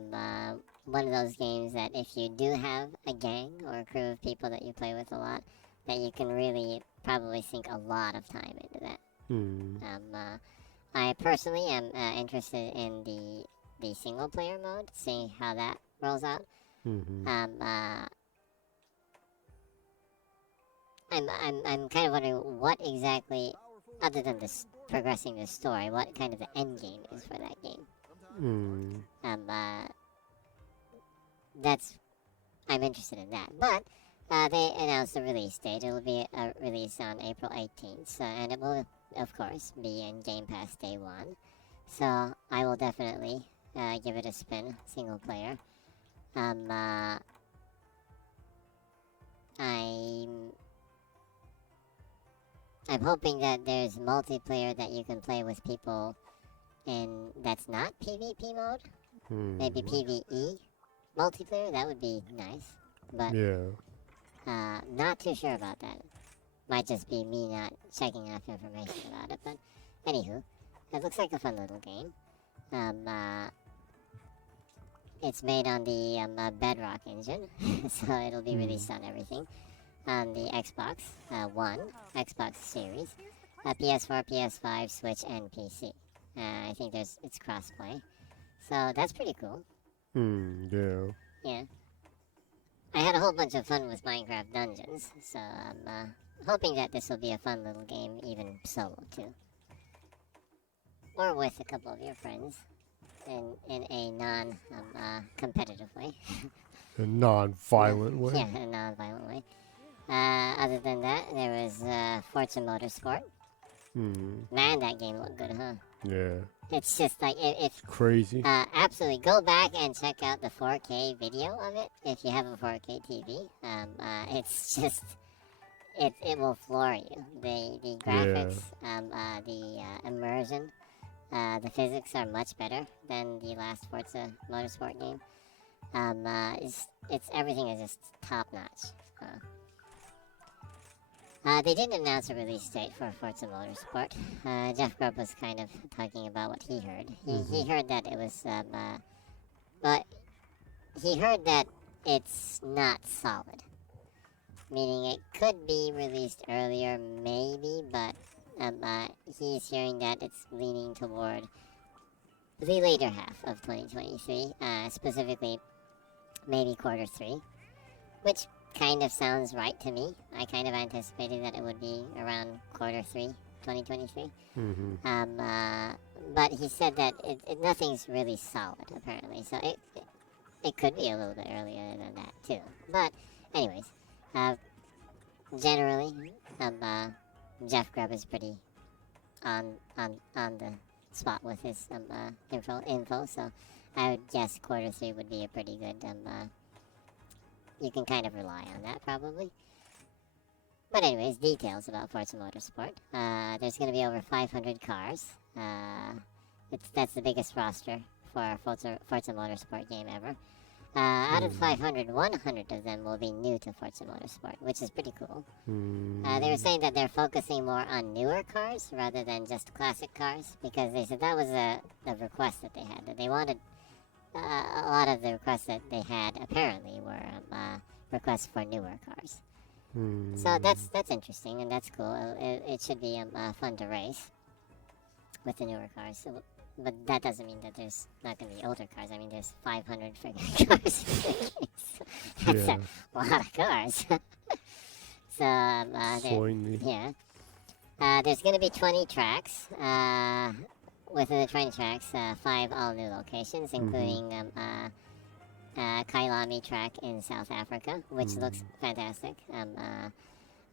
one of those games that if you do have a gang or a crew of people that you play with a lot, that you can really probably sink a lot of time into that. I personally am interested in the single player mode, seeing how that rolls out. I'm kind of wondering what exactly, other than this progressing the story, what kind of the end game is for that game. That's I'm interested in that. But they announced the release date. It'll be released on April 18th, so, and it will, of course, be in Game Pass day one. So I will definitely give it a spin, single player. I'm hoping that there's multiplayer that you can play with people in that's not PvP mode. Maybe PvE multiplayer. That would be nice. But Yeah. not too sure about that. Might just be me not checking enough information about it. But anywho, it looks like a fun little game. It's made on the Bedrock engine, so it'll be released on everything. On the Xbox One, Xbox Series, PS4, PS5, Switch, and PC. I think it's crossplay, so that's pretty cool. Yeah. Yeah. I had a whole bunch of fun with Minecraft Dungeons, so I'm hoping that this will be a fun little game, even solo too, or with a couple of your friends, in a non-competitive way. A non-violent way. Yeah, a non-violent way. Other than that, there was Forza Motorsport. Man, that game looked good, huh? Yeah. It's just like if Crazy. absolutely go back and check out the 4K video of it if you have a 4K TV. It's just it will floor you. The graphics, the immersion, the physics are much better than the last Forza Motorsport game. It's everything is just top notch. They didn't announce a release date for Forza Motorsport. Jeff Grubb was kind of talking about what he heard. He heard that it was, but he heard that it's not solid. Meaning it could be released earlier, maybe, but he's hearing that it's leaning toward the later half of 2023, specifically maybe quarter 3, which kind of sounds right to me. I kind of anticipated that it would be around quarter 3, 2023. But he said that nothing's really solid, apparently. So it could be a little bit earlier than that, too. But anyways, generally, Jeff Grubb is pretty on the spot with his info. So I would guess quarter 3 would be a pretty good you can kind of rely on that, probably. But anyways, details about Forza Motorsport. There's going to be over 500 cars. That's the biggest roster for a Forza Motorsport game ever. Out of the 500, 100 of them will be new to Forza Motorsport, which is pretty cool. They were saying that they're focusing more on newer cars rather than just classic cars, because they said that was a request that they had, that they wanted a lot of the requests that they had apparently were requests for newer cars. So that's interesting and that's cool. It should be fun to race with the newer cars. So, but that doesn't mean that there's not going to be older cars. I mean, there's 500 freaking cars. That's a lot of cars. So there's going to be 20 tracks. Within the 20 tracks, 5 all-new locations, including Kailami track in South Africa, which looks fantastic.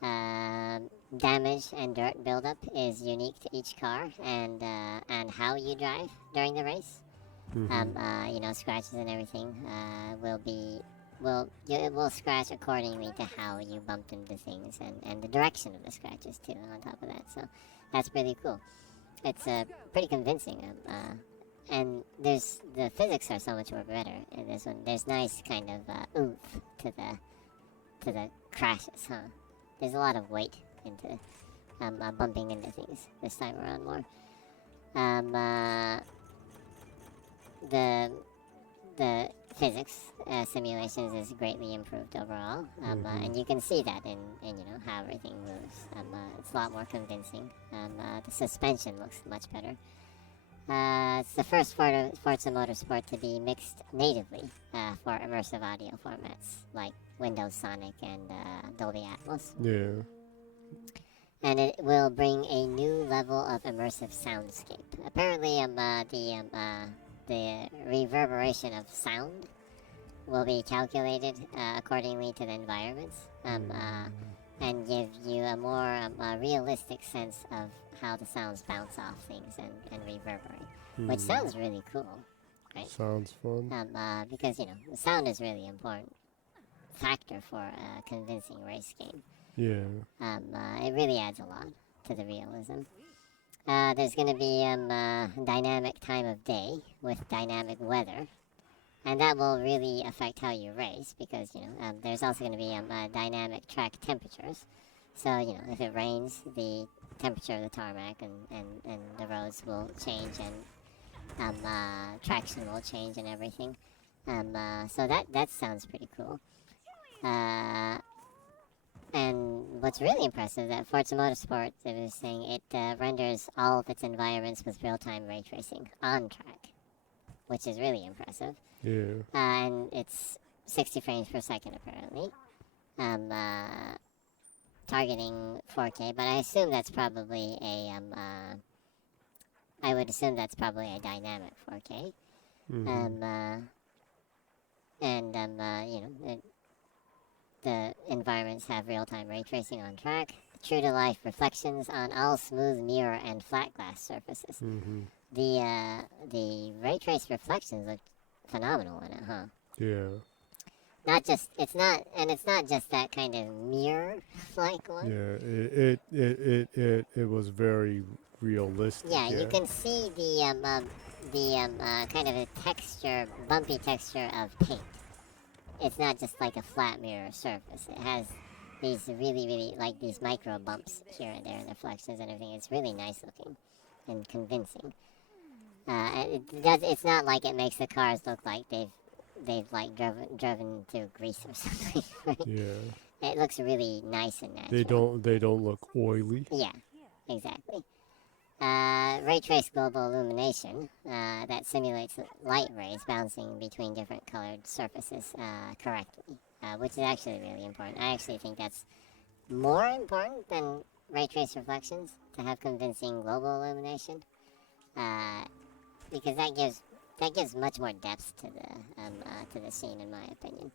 damage and dirt buildup is unique to each car, and how you drive during the race. You know, scratches and everything it will scratch accordingly to how you bumped into things, and the direction of the scratches too. On top of that, so that's pretty cool. It's pretty convincing. And the physics are so much more better in this one. There's nice kind of oomph to the crashes, huh? There's a lot of weight into bumping into things this time around more. The physics simulations is greatly improved overall, and you can see that in you know how everything moves. It's a lot more convincing. The suspension looks much better. It's the first Forza Motorsport to be mixed natively for immersive audio formats like Windows Sonic and Dolby Atmos. Yeah. And it will bring a new level of immersive soundscape. Apparently, the reverberation of sound will be calculated accordingly to the environments, and give you a more realistic sense of how the sounds bounce off things and reverberate, which sounds really cool, right? Sounds fun. Because, you know, the sound is really important factor for a convincing race game. Yeah. It really adds a lot to the realism. There's going to be dynamic time of day with dynamic weather, and that will really affect how you race because, you know, there's also going to be dynamic track temperatures. So, you know, if it rains, the temperature of the tarmac and the roads will change, and traction will change and everything. So that sounds pretty cool. And what's really impressive that Forza Motorsport, it was saying it renders all of its environments with real-time ray tracing on track, which is really impressive. Yeah. And it's 60 frames per second apparently, targeting 4K. But I assume that's probably I would assume that's probably a dynamic 4K. You know. The environments have real-time ray tracing on track, true-to-life reflections on all smooth mirror and flat glass surfaces. The ray trace reflections look phenomenal in it, huh? Yeah. It's not just that kind of mirror-like one. Yeah. It was very realistic. Yeah, you can see the kind of a texture, bumpy texture of paint. It's not just like a flat mirror surface. It has these really, like these micro bumps here and there and reflections and everything. It's really nice looking and convincing. It's not like it makes the cars look like they've like driven through grease or something. Right? Yeah. It looks really nice and natural. They don't look oily. Yeah, exactly. Ray trace global illumination that simulates light rays bouncing between different colored surfaces correctly, which is actually really important. I actually think that's more important than ray trace reflections to have convincing global illumination, because that gives much more depth to the scene, in my opinion.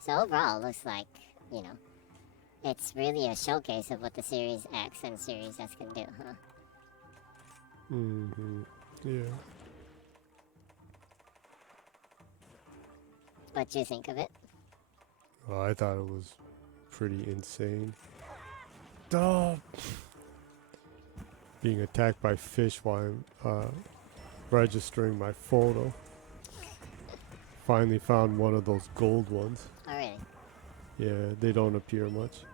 So overall, it looks like, you know, it's really a showcase of what the Series X and Series S can do, huh? Yeah. What do you think of it? Well, I thought it was pretty insane. Duh. Being attacked by fish while I'm registering my photo. Finally found one of those gold ones. Oh, really? Yeah, they don't appear much.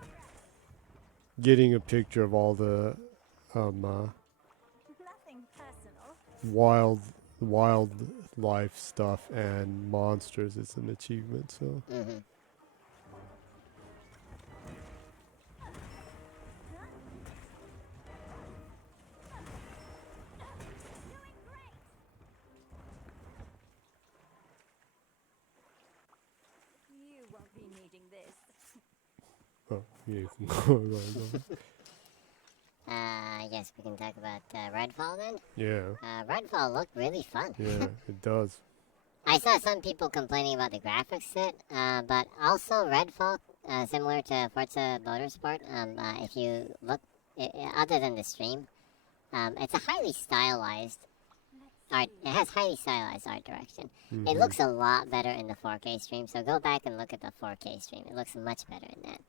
Getting a picture of all the Nothing personal. wildlife stuff and monsters is an achievement, so You won't be needing this. oh, you can go. I guess we can talk about Redfall then. Yeah, Redfall looked really fun. yeah, it does. I saw some people complaining about the graphics set, but also Redfall similar to Forza Motorsport. If you look, other than the stream, it's a highly stylized art. It has highly stylized art direction. It looks a lot better in the 4K stream. So go back and look at the 4K stream. It looks much better in that.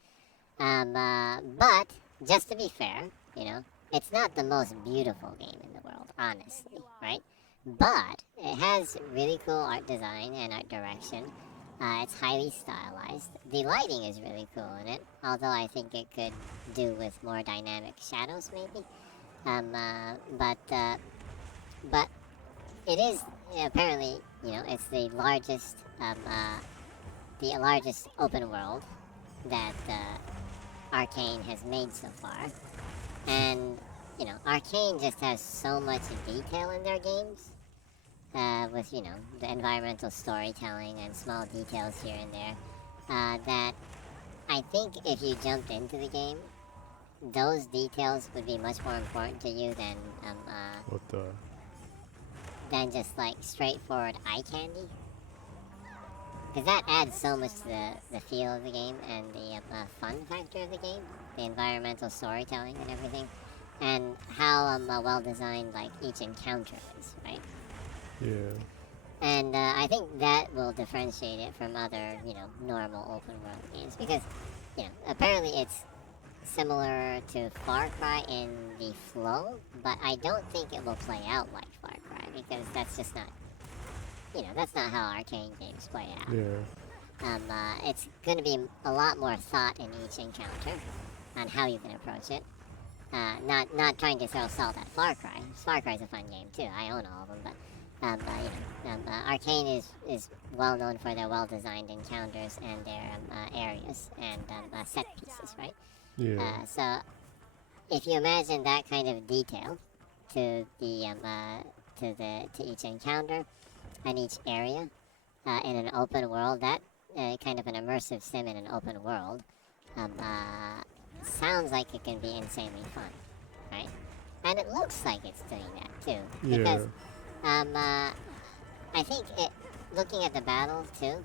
But just to be fair, you know, it's not the most beautiful game in the world, honestly, right? But it has really cool art design and art direction. It's highly stylized. The lighting is really cool in it, although I think it could do with more dynamic shadows, maybe. But it is apparently, you know, it's the largest open world that Arcane has made so far, and you know, Arcane just has so much detail in their games, with, you know, the environmental storytelling and small details here and there, that I think if you jumped into the game, those details would be much more important to you What the? than just like straightforward eye candy. Because that adds so much to the feel of the game and the fun factor of the game, the environmental storytelling and everything, and how well designed like each encounter is, right? Yeah. And I think that will differentiate it from other, you know, normal open world games, because, you know, apparently it's similar to Far Cry in the flow, but I don't think it will play out like Far Cry, because that's just not, you know, that's not how Arcane games play out. Yeah. It's going to be a lot more thought in each encounter on how you can approach it. Not trying to throw salt at Far Cry. Far Cry's a fun game too. I own all of them, but Arcane is well known for their well-designed encounters and their areas and set pieces, right? Yeah. So if you imagine that kind of detail to the to each encounter and each area in an open world, that kind of an immersive sim in an open world, sounds like it can be insanely fun, right? And it looks like it's doing that too, because I think looking at the battles too,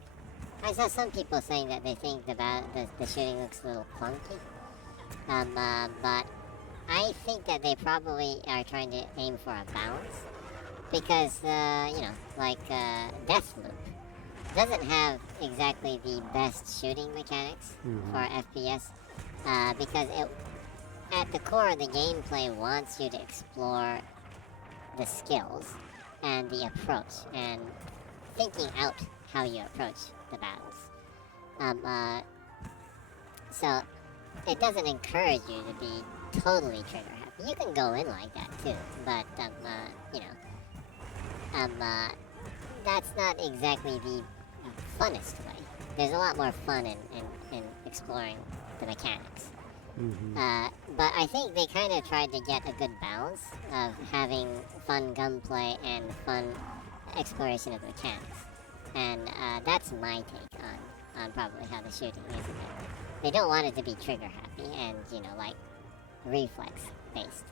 I saw some people saying that they think the shooting looks a little clunky. But I think that they probably are trying to aim for a balance, because you know, like Deathloop doesn't have exactly the best shooting mechanics for FPS, because at the core of the gameplay wants you to explore the skills and the approach and thinking out how you approach the battles. So it doesn't encourage you to be totally trigger happy. You can go in like that too, but you know, that's not exactly the funnest way. There's a lot more fun in exploring the mechanics. But I think they kind of tried to get a good balance of having fun gunplay and fun exploration of the mechanics. And that's my take on probably how the shooting is in there. They don't want it to be trigger happy and, you know, like reflex based.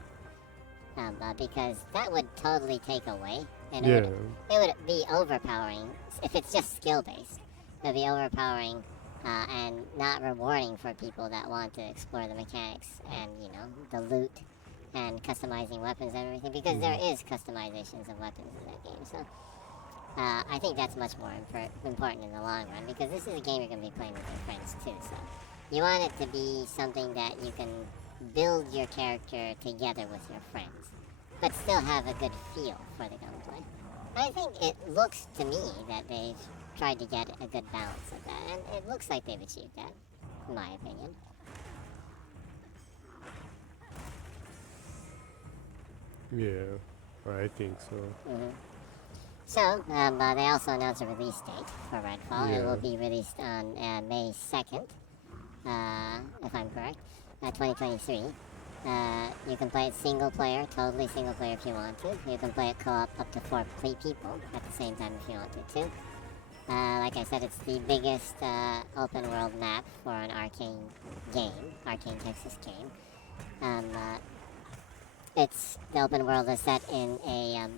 Because that would totally take away, and it would be overpowering. If it's just skill based, it would be overpowering and not rewarding for people that want to explore the mechanics and, you know, the loot and customizing weapons and everything, because there is customizations of weapons in that game. So I think that's much more important in the long run, because this is a game you're going to be playing with your friends too. So you want it to be something that you can build your character together with your friends, but still have a good feel for the gunplay. I think it looks to me that they've tried to get a good balance of that, and it looks like they've achieved that, in my opinion. Yeah, I think so. So, they also announced a release date for Redfall. It Yeah. will be released on May 2nd, if I'm correct, 2023. You can play it single player, totally single player if you want to. You can play it co-op up to 4 people at the same time if you want to too. Like I said, it's the biggest open world map for an Arcane Texas game. The open world is set in a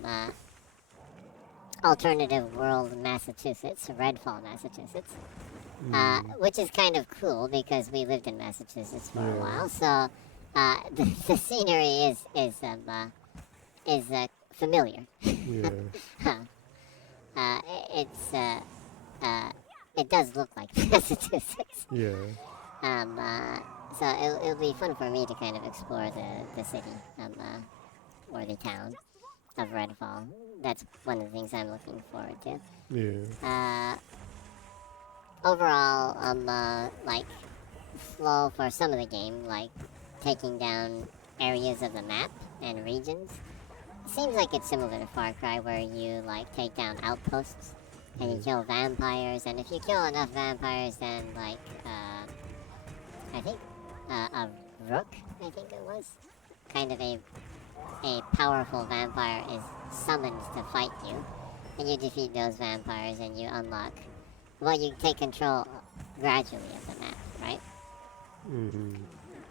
alternative world, Massachusetts, Redfall, Massachusetts. which is kind of cool because we lived in Massachusetts for a Yeah. while. So the scenery is familiar. Yeah. Huh. It's it does look like Massachusetts. Yeah. So it'll be fun for me to kind of explore the city or the town of Redfall. That's one of the things I'm looking forward to. Yeah. Overall, like flow for some of the game, like taking down areas of the map and regions. Seems like it's similar to Far Cry, where you like take down outposts and you kill vampires, and if you kill enough vampires, then like I think a rook, I think it was, kind of a powerful vampire is summoned to fight you, and you defeat those vampires and you unlock. Well, you take control gradually of the map, right? Mm-hmm.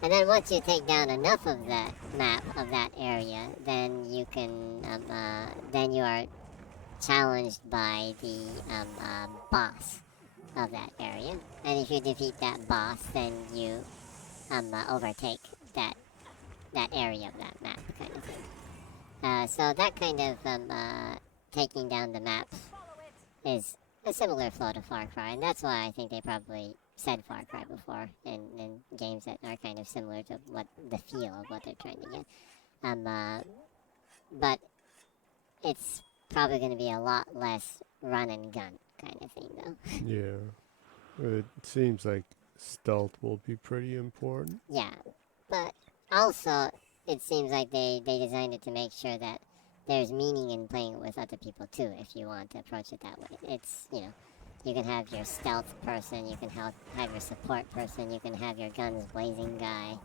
And then once you take down enough of that map of that area, then you can then you are challenged by the boss of that area. And if you defeat that boss, then you overtake that area of that map, kind of thing. So that kind of taking down the maps is a similar flow to Far Cry, and that's why I think they probably said Far Cry before in games that are kind of similar to what the feel of what they're trying to get. But it's probably going to be a lot less run and gun kind of thing, though. Yeah. It seems like stealth will be pretty important. Yeah, but also it seems like they designed it to make sure that there's meaning in playing it with other people too, if you want to approach it that way. It's, you can have your stealth person, you can have your support person, you can have your guns blazing guy,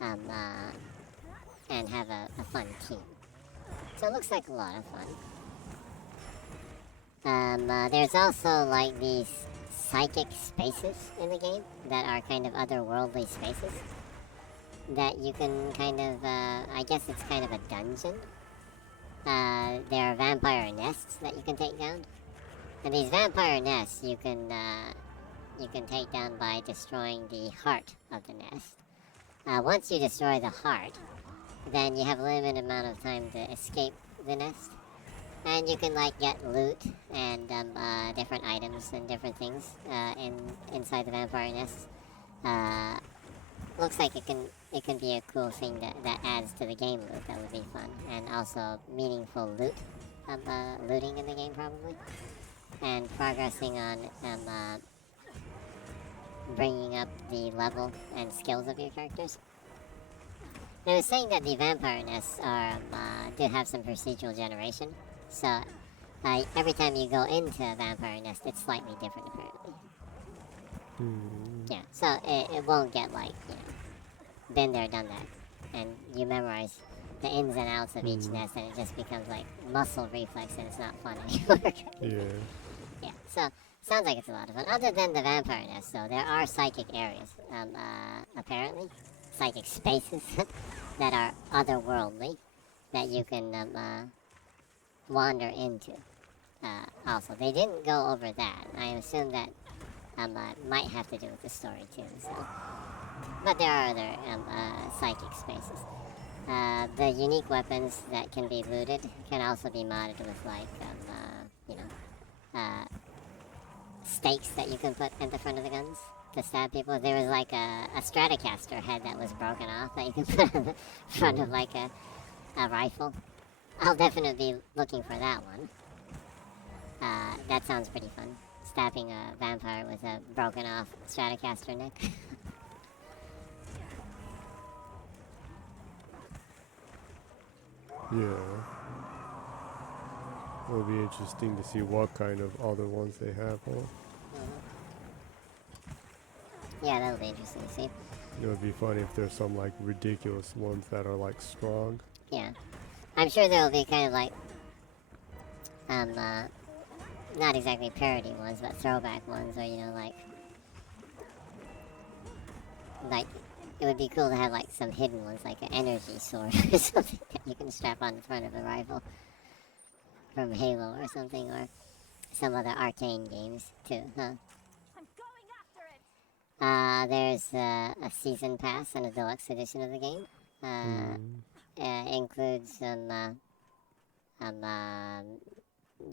and have a fun team. So it looks like a lot of fun. There's also like these psychic spaces in the game that are kind of otherworldly spaces that you can kind of, I guess it's kind of a dungeon. There are vampire nests that you can take down. And these vampire nests you can take down by destroying the heart of the nest. Once you destroy the heart, then you have a limited amount of time to escape the nest. And you can like get loot and different items and different things inside the vampire nests. Looks like it can be a cool thing that adds to the game loop. That would be fun, and also meaningful loot, looting in the game probably, and progressing on bringing up the level and skills of your characters. And I was saying that the vampire nests are do have some procedural generation, so every time you go into a vampire nest, it's slightly different apparently. Yeah, so it won't get like, been there, done that. And you memorize the ins and outs of each nest, and it just becomes like muscle reflex, and it's not fun anymore. Yeah. Yeah, so sounds like it's a lot of fun. Other than the vampire nest, though, there are psychic areas, apparently. Psychic spaces that are otherworldly that you can wander into. Also, they didn't go over that. I assume that might have to do with the story too. So, but there are other psychic spaces. The unique weapons that can be looted can also be modded with like stakes that you can put in the front of the guns to stab people. There was like a Stratocaster head that was broken off that you can put on the front of like a rifle. I'll definitely be looking for that one. That sounds pretty fun. Stabbing a vampire with a broken off Stratocaster neck. Yeah. It'll be interesting to see what kind of other ones they have. Yeah, that'll be interesting to see. It would be funny if there's some like ridiculous ones that are like strong. Yeah. I'm sure there'll be kind of like, not exactly parody ones, but throwback ones, or, like, it would be cool to have, like, some hidden ones, like an energy sword or something that you can strap on the front of a rifle from Halo or something, or some other arcane games, too, huh? I'm going There's a season pass and a deluxe edition of the game. Includes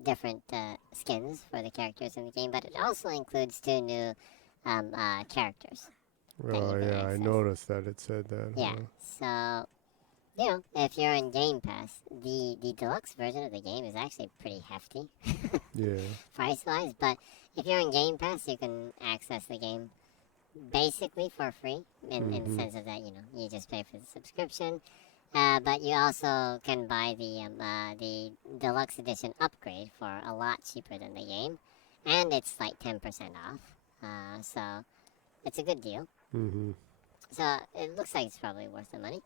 different skins for the characters in the game, but it also includes 2 new characters. Oh can yeah, I access. noticed that it said that. Yeah, so if you're in Game Pass, the deluxe version of the game is actually pretty hefty Yeah. price-wise, but if you're in Game Pass, you can access the game basically for free in the sense of that, you just pay for the subscription. But you also can buy the deluxe edition upgrade for a lot cheaper than the game, and it's like 10% off. So it's a good deal. Mm-hmm. So it looks like it's probably worth the money.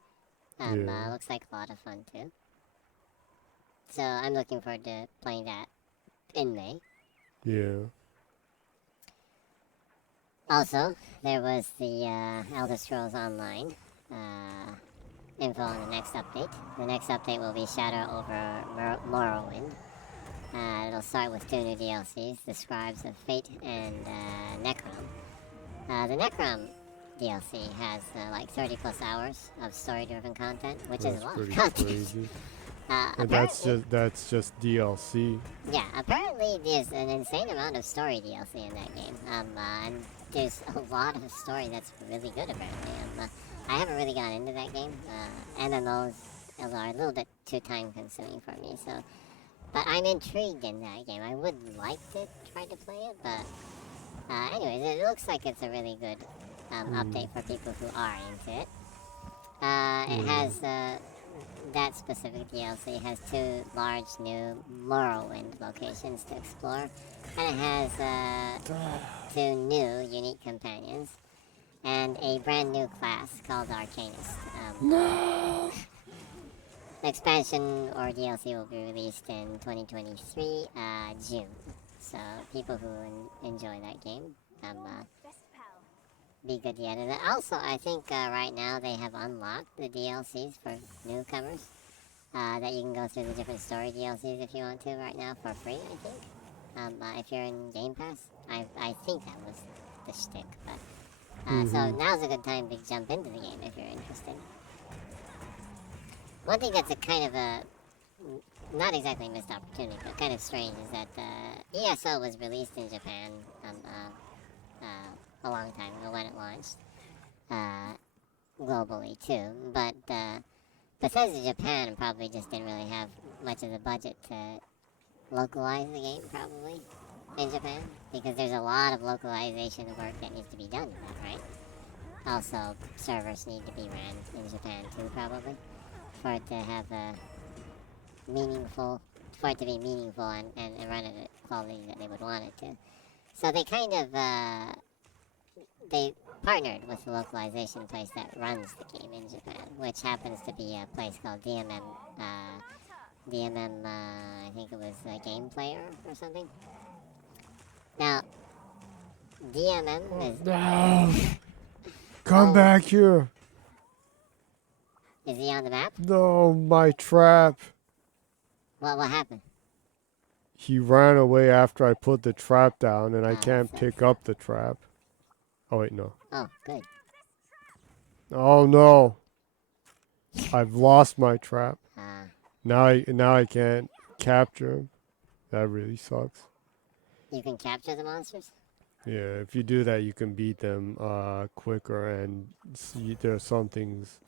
Yeah. Looks like a lot of fun too. So I'm looking forward to playing that in May. Yeah. Also, there was the Elder Scrolls Online info on the next update. The next update will be Shadow over Morrowind. It'll start with 2 new DLCs, the Scribes of Fate and Necrom. The Necrom DLC has like 30 plus hours of story-driven content, which is That's a lot of pretty content. crazy. And Apparently, that's just DLC. yeah, apparently there's an insane amount of story DLC in that game. And there's a lot of story that's really good apparently. I haven't really gotten into that game. MMOs are a little bit too time consuming for me, so. But I'm intrigued in that game. I would like to try to play it, but anyways, it looks like it's a really good update for people who are into it. It has that specific DLC has 2 large new Morrowind locations to explore, and it has 2 new unique companions and a brand new class called Arcanist. No. The expansion or DLC will be released in 2023 June. So people who enjoy that game, Best pal. be good to get it. Also, I think right now they have unlocked the DLCs for newcomers. That you can go through the different story DLCs if you want to right now for free, I think. If you're in Game Pass, I think that was the shtick. But so now's a good time to jump into the game if you're interested. One thing that's a kind of a not exactly missed opportunity, but kind of strange is that ESO was released in Japan a long time ago when it launched globally too. But Bethesda Japan probably just didn't really have much of the budget to localize the game probably in Japan, because there's a lot of localization work that needs to be done with that, right? Also, servers need to be ran in Japan too probably for it to have a meaningful, for it to be meaningful and run at the quality that they would want it to. So they kind of they partnered with the localization place that runs the game in Japan, which happens to be a place called DMM. I think it was Game Player or something. Now, DMM is. No. Come back here. Is he on the map? No, my trap. What happened? He ran away after I put the trap down, and I Oh, can't that pick up the trap. Oh wait, no. Oh, good. Oh no. I've lost my trap. Uh, Now I can't capture him. That really sucks. you can capture the monsters? Yeah, if you do that, you can beat them quicker, and there's some things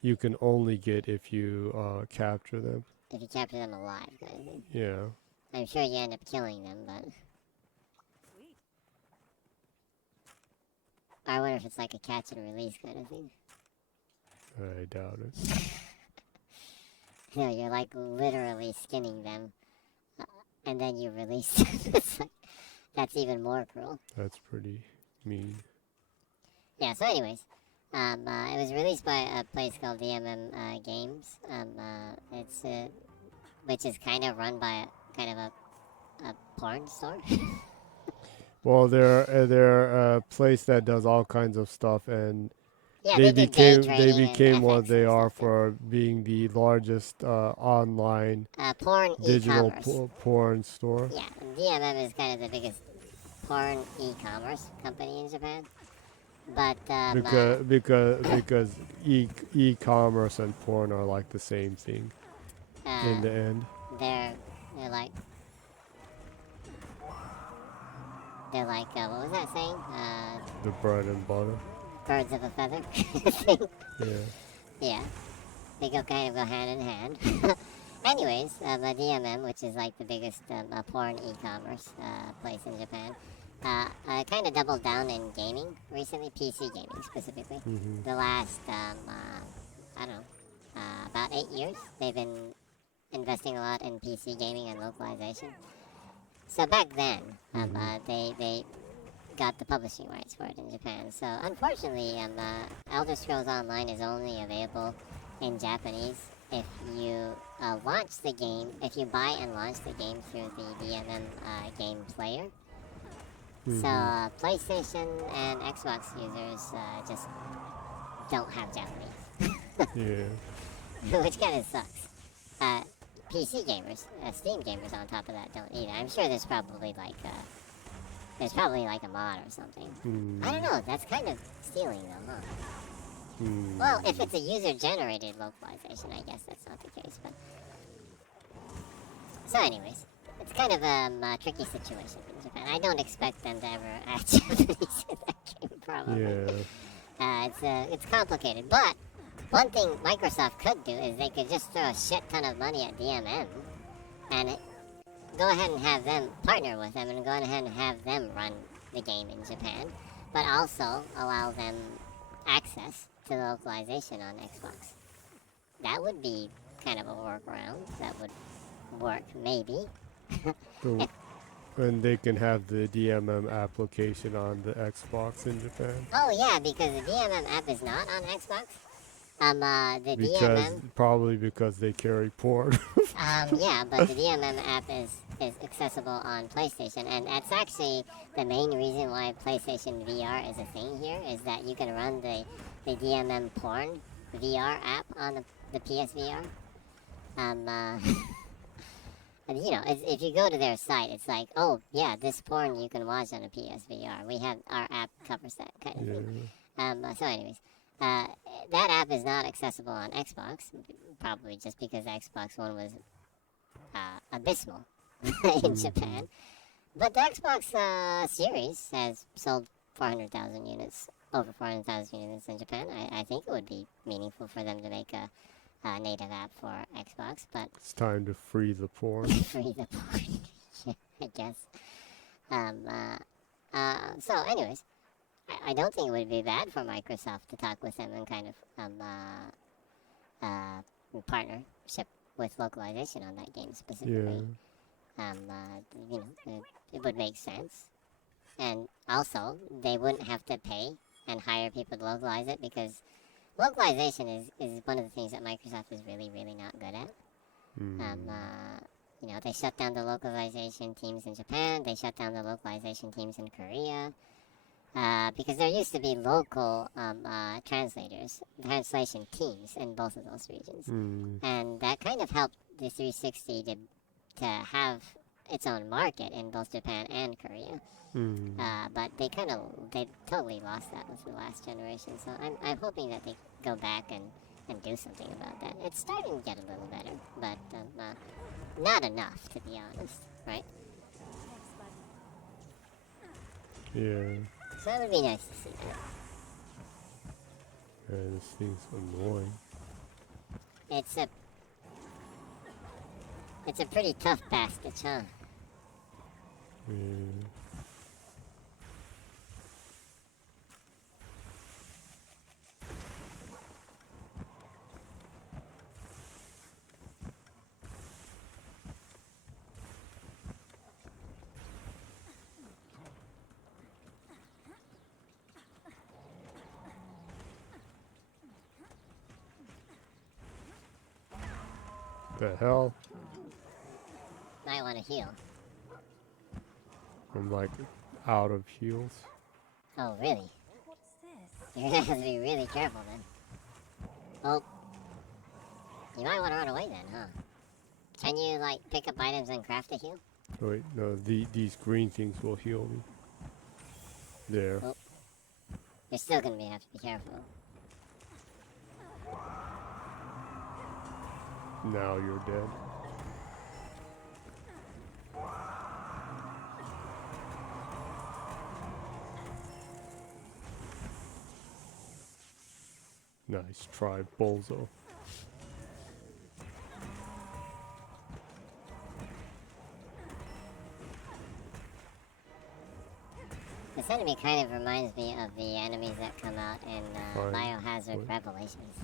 you can only get if you capture them. If you capture them alive, kind of thing. Yeah. I'm sure you end up killing them, but Sweet. I wonder if it's like a catch and release kind of thing. I doubt it. You know, you're like literally skinning them, and then you release them. It's like, that's even more cruel. That's pretty mean. Yeah, so anyways, it was released by a place called DMM Games. It's which is kind of run by a porn store. Well, they're a place that does all kinds of stuff, and Yeah, they do day became trading and what FX they and are stuff, for being the largest online porn digital e-commerce. porn store. Yeah, DMM is kind of the biggest porn e-commerce company in Japan. But because e-commerce and porn are like the same thing in the end. they're they're like what was that saying? The bread and butter. Birds of a feather thing. Yeah. Yeah, they kind of go hand in hand. Anyways, DMM, which is like the biggest porn e-commerce place in Japan, kind of doubled down in gaming recently, PC gaming specifically. Mm-hmm. The last, I don't know, about 8 years, they've been investing a lot in PC gaming and localization. So back then, they got the publishing rights for it in Japan. So unfortunately, Elder Scrolls Online is only available in Japanese if you launch the game, if you buy and launch the game through the DMM game player. So PlayStation and Xbox users just don't have Japanese, Yeah. which kind of sucks. PC gamers, Steam gamers on top of that don't either. I'm sure there's probably like a mod or something. Mm. I don't know. That's kind of stealing though, huh? Mm. Well, if it's a user-generated localization, I guess that's not the case. But so, anyways, it's kind of a tricky situation in Japan. I don't expect them to ever add Japanese in that game, probably. Yeah. It's complicated. But one thing Microsoft could do is they could just throw a shit ton of money at DMM and go ahead and have them partner with them and go ahead and have them run the game in Japan, but also allow them access to the localization on Xbox. That would be kind of a workaround. That would work, maybe. And they can have the DMM application on the Xbox in Japan. Oh yeah, because the DMM app is not on Xbox. The DMM. Probably because they carry porn. Yeah, but the DMM app is accessible on PlayStation, and that's actually the main reason why PlayStation VR is a thing here, is that you can run the DMM porn VR app on the PSVR. And, if you go to their site, it's like, oh yeah, this porn you can watch on a PSVR. We have our app covers that kind of thing. So anyways, that app is not accessible on Xbox, probably just because the Xbox One was abysmal in Japan. But the Xbox Series has sold 400,000 units, over 400,000 units in Japan. I think it would be meaningful for them to make a native app for Xbox, but It's time to free the porn. free the porn, I guess. So anyways, I don't think it would be bad for Microsoft to talk with them and kind of partnership with localization on that game specifically. It would make sense. And also, they wouldn't have to pay and hire people to localize it, because localization is one of the things that Microsoft is really, really not good at. They shut down the localization teams in Japan. They shut down the localization teams in Korea. Because there used to be local translation teams in both of those regions. And that kind of helped the 360 to have its own market in both Japan and Korea. But they totally lost that with the last generation. So I'm hoping that they go back and do something about that. It's starting to get a little better, but not enough, to be honest, right? Thanks, bud. Yeah. So it would be nice to see that. This thing's annoying. It's a pretty tough passage, huh? Yeah. The hell? Might want to heal. I'm like out of heals. Oh, really? What's this? You're gonna have to be really careful then. Well, you might want to run away then, huh? Can you, pick up items and craft a heal? Oh, wait, no, these green things will heal me. There. Oh. You're still gonna have to be careful. Now you're dead. Nice try, Bozo. This enemy kind of reminds me of the enemies that come out in Biohazard What? Revelations.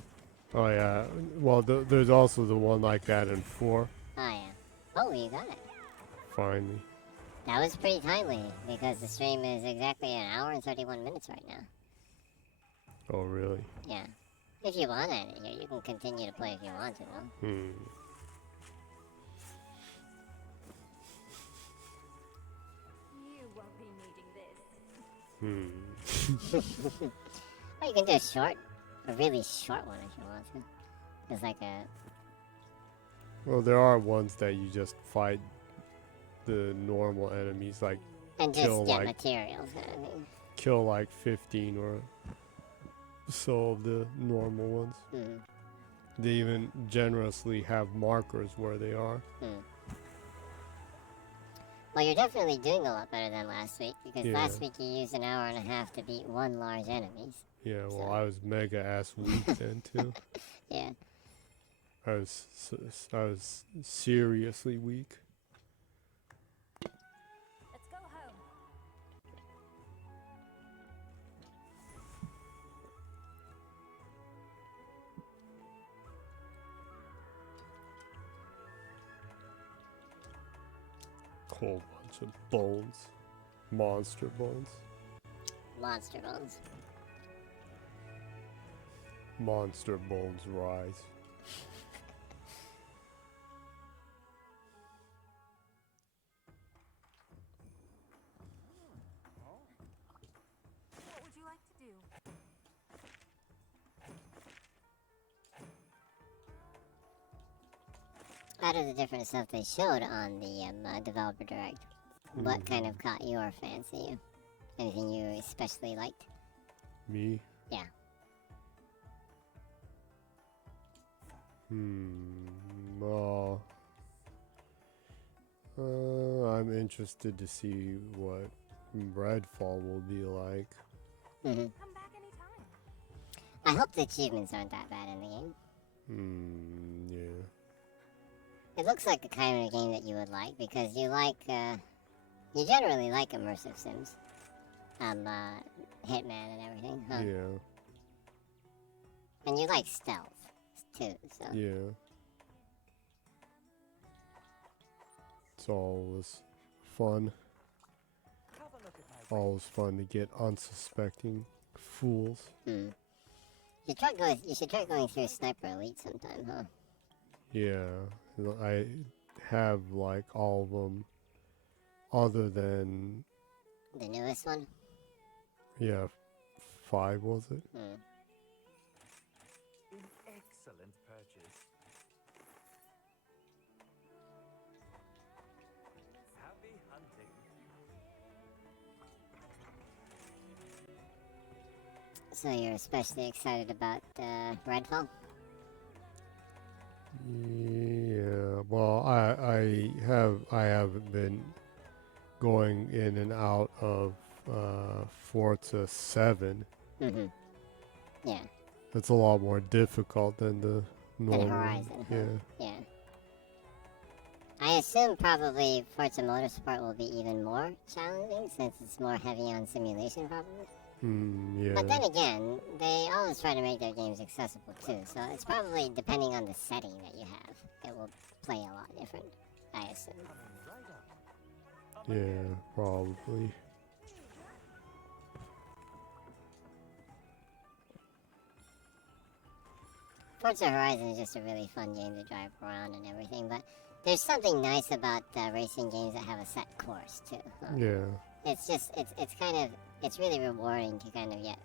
Oh yeah. Well, there's also the one like that in 4. Oh yeah. Oh, you got it. Finally. That was pretty timely because the stream is exactly an hour and 31 minutes right now. Oh really? Yeah. If you want it, you can continue to play if you want to, though. You won't be needing this. Or you can do a really short one if you want to. It's like a... Well, there are ones that you just fight the normal enemies, like And just kill, get like- materials. I mean. kill like 15 or so of the normal ones. Mm. They even generously have markers where they are. Well, you're definitely doing a lot better than last week, because Yeah. last week you used an hour and a half to beat one large enemy. Yeah, well, So- I was mega ass weak then too. Yeah. I was seriously weak. Let's go home. Whole bunch of bones, monster bones, Monster bones. monster bones rise. What would you like to do? Out of the different stuff they showed on the Developer Direct, what kind of caught your fancy? Anything you especially liked? Me? Yeah. Well, I'm interested to see what Redfall will be like. Mm-hmm. Come back anytime. I hope the achievements aren't that bad in the game. Yeah. It looks like the kind of game that you would like, because you like, you generally like immersive sims. Hitman and everything, huh? Yeah. And you like stealth, too, so. Yeah. It's always fun. Have a look at my Always fun to get unsuspecting fools. You should try going through Sniper Elite sometime, huh? Yeah. I have like all of them other than, The newest one? yeah, 5 was it? Hmm. An excellent purchase. Happy hunting. So you're especially excited about Redfall? Yeah, well, I haven't been going in and out of Forza 7. Mm-hmm. Yeah, It's a lot more difficult than the normal. Horizon, huh? Yeah. yeah. I assume probably Forza Motorsport will be even more challenging, since it's more heavy on simulation, probably. Yeah. But then again, they always try to make their games accessible too, so it's probably depending on the setting that you have, it will play a lot different, I assume. Coming right up. Yeah, probably. Forza Horizon is just a really fun game to drive around and everything, but there's something nice about racing games that have a set course too. Huh? Yeah. It's really rewarding to kind of get,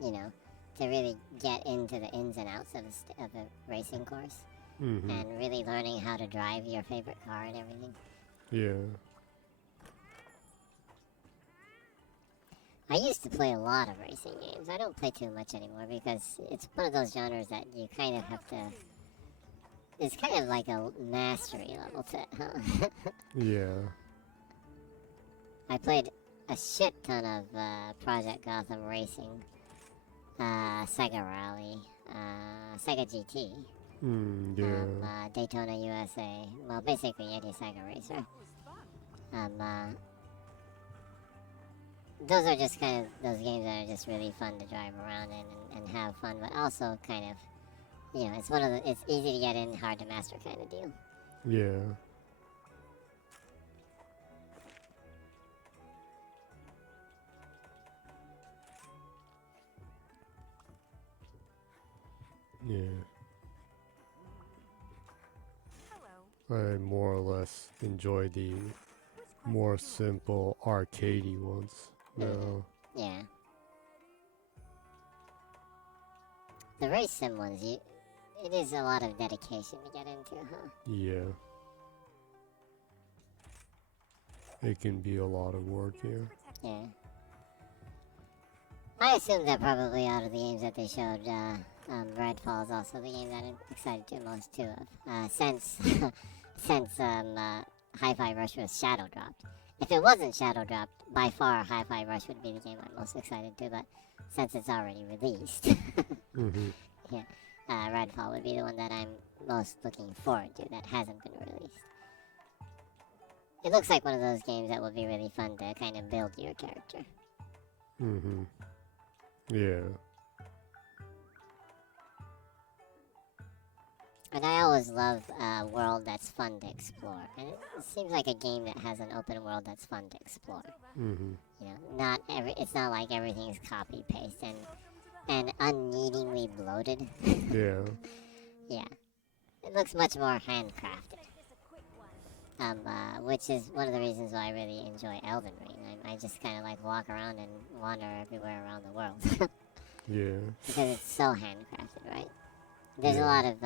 to really get into the ins and outs of the racing course, Mm-hmm. and really learning how to drive your favorite car and everything. Yeah. I used to play a lot of racing games. I don't play too much anymore because it's one of those genres that you kind of have to. It's kind of like a mastery level to it, huh? Yeah. I played a shit ton of Project Gotham Racing, Sega Rally, Sega GT, Yeah. Daytona USA. Well, basically any Sega racer. Those are just kind of those games that are just really fun to drive around in and have fun, but also kind of, it's one of the, it's easy to get in, hard to master kind of deal. Yeah. Yeah. Hello. I more or less enjoy the Which quest more are you on? simple arcadey ones. No. Yeah. The race sim ones, it is a lot of dedication to get into, huh? Yeah. It can be a lot of work here. Yeah. I assume that probably out of the games that they showed, Redfall is also the game that I'm excited to most too of. Since Hi-Fi Rush was shadow dropped. If it wasn't shadow dropped, by far Hi-Fi Rush would be the game I'm most excited to, but since it's already released, Mm-hmm. yeah, Redfall would be the one that I'm most looking forward to that hasn't been released. It looks like one of those games that will be really fun to kind of build your character. Mm-hmm. Yeah. And I always love a world that's fun to explore. And it seems like a game that has an open world that's fun to explore. Mm-hmm. It's not like everything is copy paste and unneedingly bloated. Yeah. Yeah. It looks much more handcrafted. This a quick one. Which is one of the reasons why I really enjoy Elden Ring. I just kind of like walk around and wander everywhere around the world. Yeah. Because it's so handcrafted, right? There's a Yeah. lot of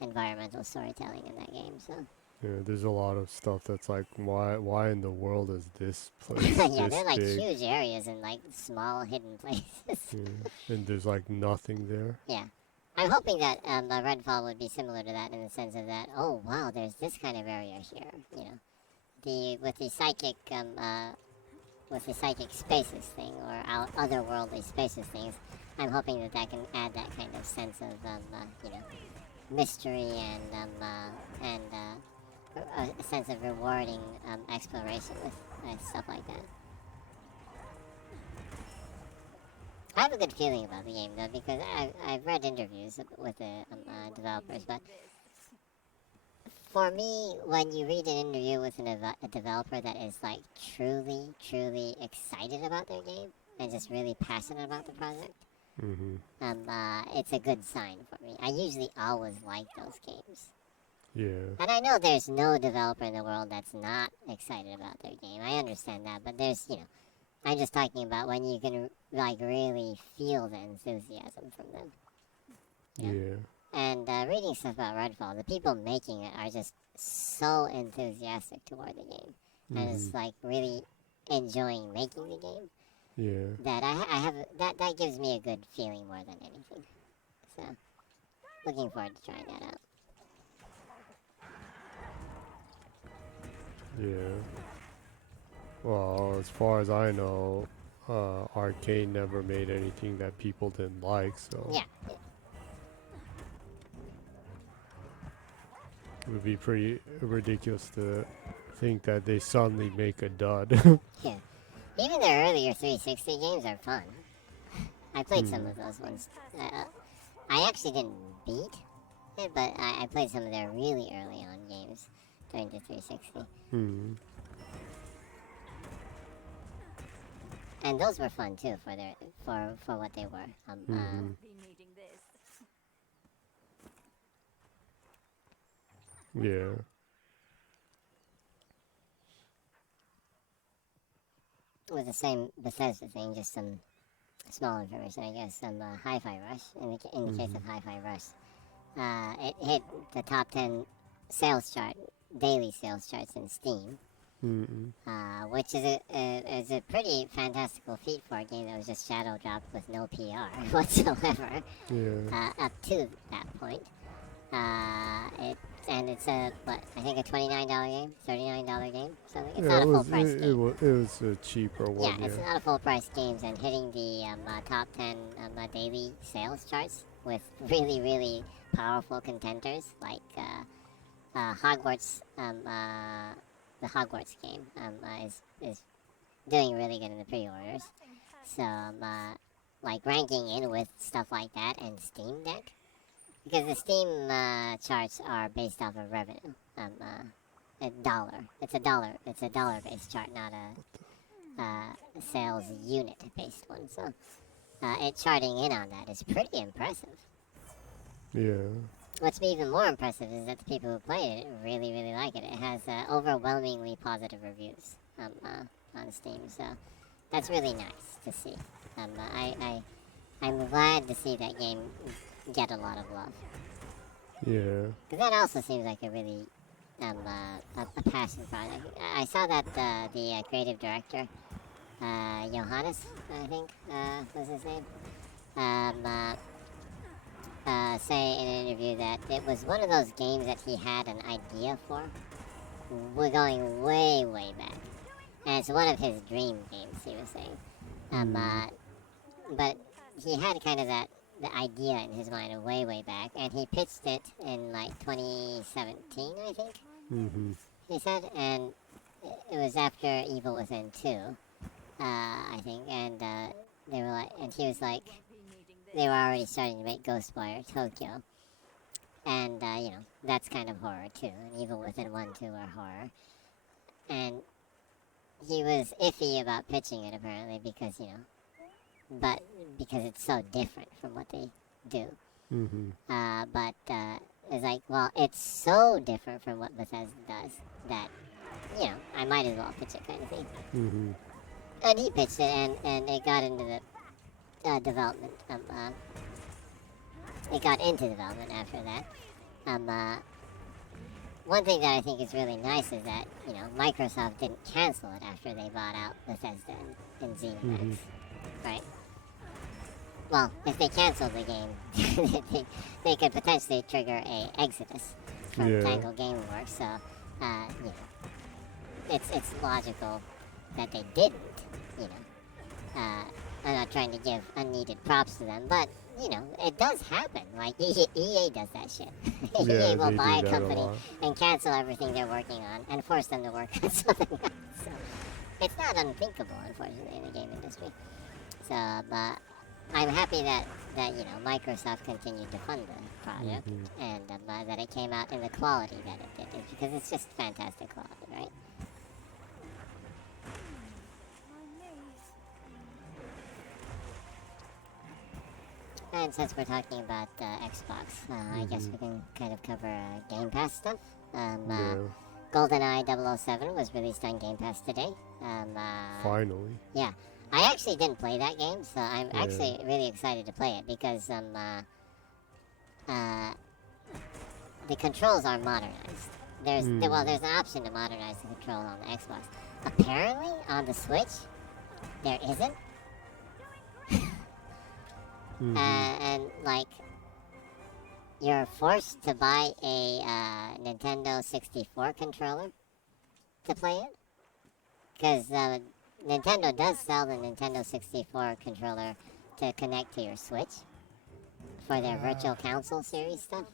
environmental storytelling in that game, so. Yeah, there's a lot of stuff that's like, why in the world is this place Yeah, this they're like big? huge areas and like small hidden places. Yeah. And there's like nothing there. Yeah. I'm hoping that Redfall would be similar to that in the sense of that, oh wow, there's this kind of area here, with the psychic spaces thing or otherworldly spaces things. I'm hoping that can add that kind of sense of mystery and a sense of rewarding exploration with stuff like that. I have a good feeling about the game though because I've read interviews with the developers, but for me, when you read an interview with a developer that is like truly, truly excited about their game and just really passionate about the project, Mm-hmm. it's a good sign for me. I usually always like those games. Yeah. And I know there's no developer in the world that's not excited about their game. I understand that, but there's, I'm just talking about when you can like really feel the enthusiasm from them. Yeah. And reading stuff about Redfall, the people making it are just so enthusiastic toward the game, and it's like really enjoying making the game. Yeah. That I have that gives me a good feeling more than anything. So, looking forward to trying that out. Yeah. Well, as far as I know, Arcane never made anything that people didn't like, so Yeah. it would be pretty ridiculous to think that they suddenly make a dud. Yeah. Even their earlier 360 games are fun. I played some of those ones. I actually didn't beat it, but I played some of their really early on games during the 360. And those were fun too for what they were. Be needing this. Yeah. With the same Bethesda thing, just some small information, I guess. Some Hi-Fi Rush. In the case of Hi-Fi Rush, it hit the top 10 sales chart, daily sales charts in Steam, which is a pretty fantastical feat for a game that was just shadow dropped with no PR whatsoever Yeah. up to that point. It's a what I think a $29 game, $39 game, something. It's Yeah, not a full price game. it was a cheaper Yeah, one. it's not a full price games and hitting the top 10 daily sales charts with really, really powerful contenders like Hogwarts. The Hogwarts game is doing really good in the pre-orders. So like ranking in with stuff like that and Steam Deck because the Steam charts are based off of revenue. A dollar. It's a dollar. It's a dollar-based chart, not a sales unit-based one. So it charting in on that is pretty impressive. Yeah. What's even more impressive is that the people who play it really, really like it. It has overwhelmingly positive reviews on Steam, so that's really nice to see. I'm glad to see that game get a lot of love. Yeah. Because that also seems like a really a passion project. I saw that the creative director, Johannes, I think was his name, say in an interview that it was one of those games that he had an idea for. We're going way, way back. And it's one of his dream games, he was saying. But he had kind of the idea in his mind way, way back, and he pitched it in like 2017, I think. He said, and it was after Evil Within 2, I think, and they were like, and he was like, they were already starting to make Ghostwire Tokyo, and you know that's kind of horror too, and Evil Within 1, 2 are horror, and he was iffy about pitching it apparently because but because it's so different from what they do. But it's like, well, it's so different from what Bethesda does that, I might as well pitch it kind of thing. And he pitched it, and it got into the development. It got into development after that. One thing that I think is really nice is that, Microsoft didn't cancel it after they bought out Bethesda and ZeniMax, right? Well, if they canceled the game, they could potentially trigger a exodus from Tango Gameworks. So, it's logical that they didn't. I'm not trying to give unneeded props to them, but it does happen. Like EA does that shit. EA will buy a company and cancel everything they're working on and force them to work on something else. So it's not unthinkable, unfortunately, in the game industry. So, but I'm happy that Microsoft continued to fund the project and that it came out in the quality that it did, because it's just fantastic quality, right? And since we're talking about Xbox, I guess we can kind of cover Game Pass stuff. GoldenEye 007 was released on Game Pass today. Finally. Yeah. I actually didn't play that game, so I'm actually really excited to play it because the controls are modernized. There's an option to modernize the control on the Xbox. Apparently, on the Switch, there isn't. And like, you're forced to buy a Nintendo 64 controller to play it, because Nintendo does sell the Nintendo 64 controller to connect to your Switch for their Virtual Console series stuff.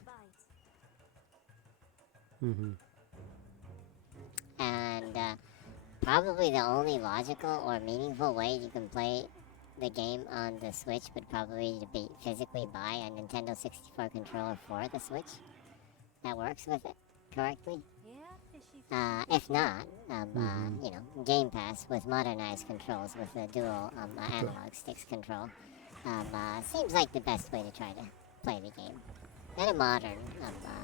And probably the only logical or meaningful way you can play the game on the Switch would probably be physically buy a Nintendo 64 controller for the Switch that works with it correctly. If not, Game Pass with modernized controls with the dual analog sticks control seems like the best way to try to play the game, and a modern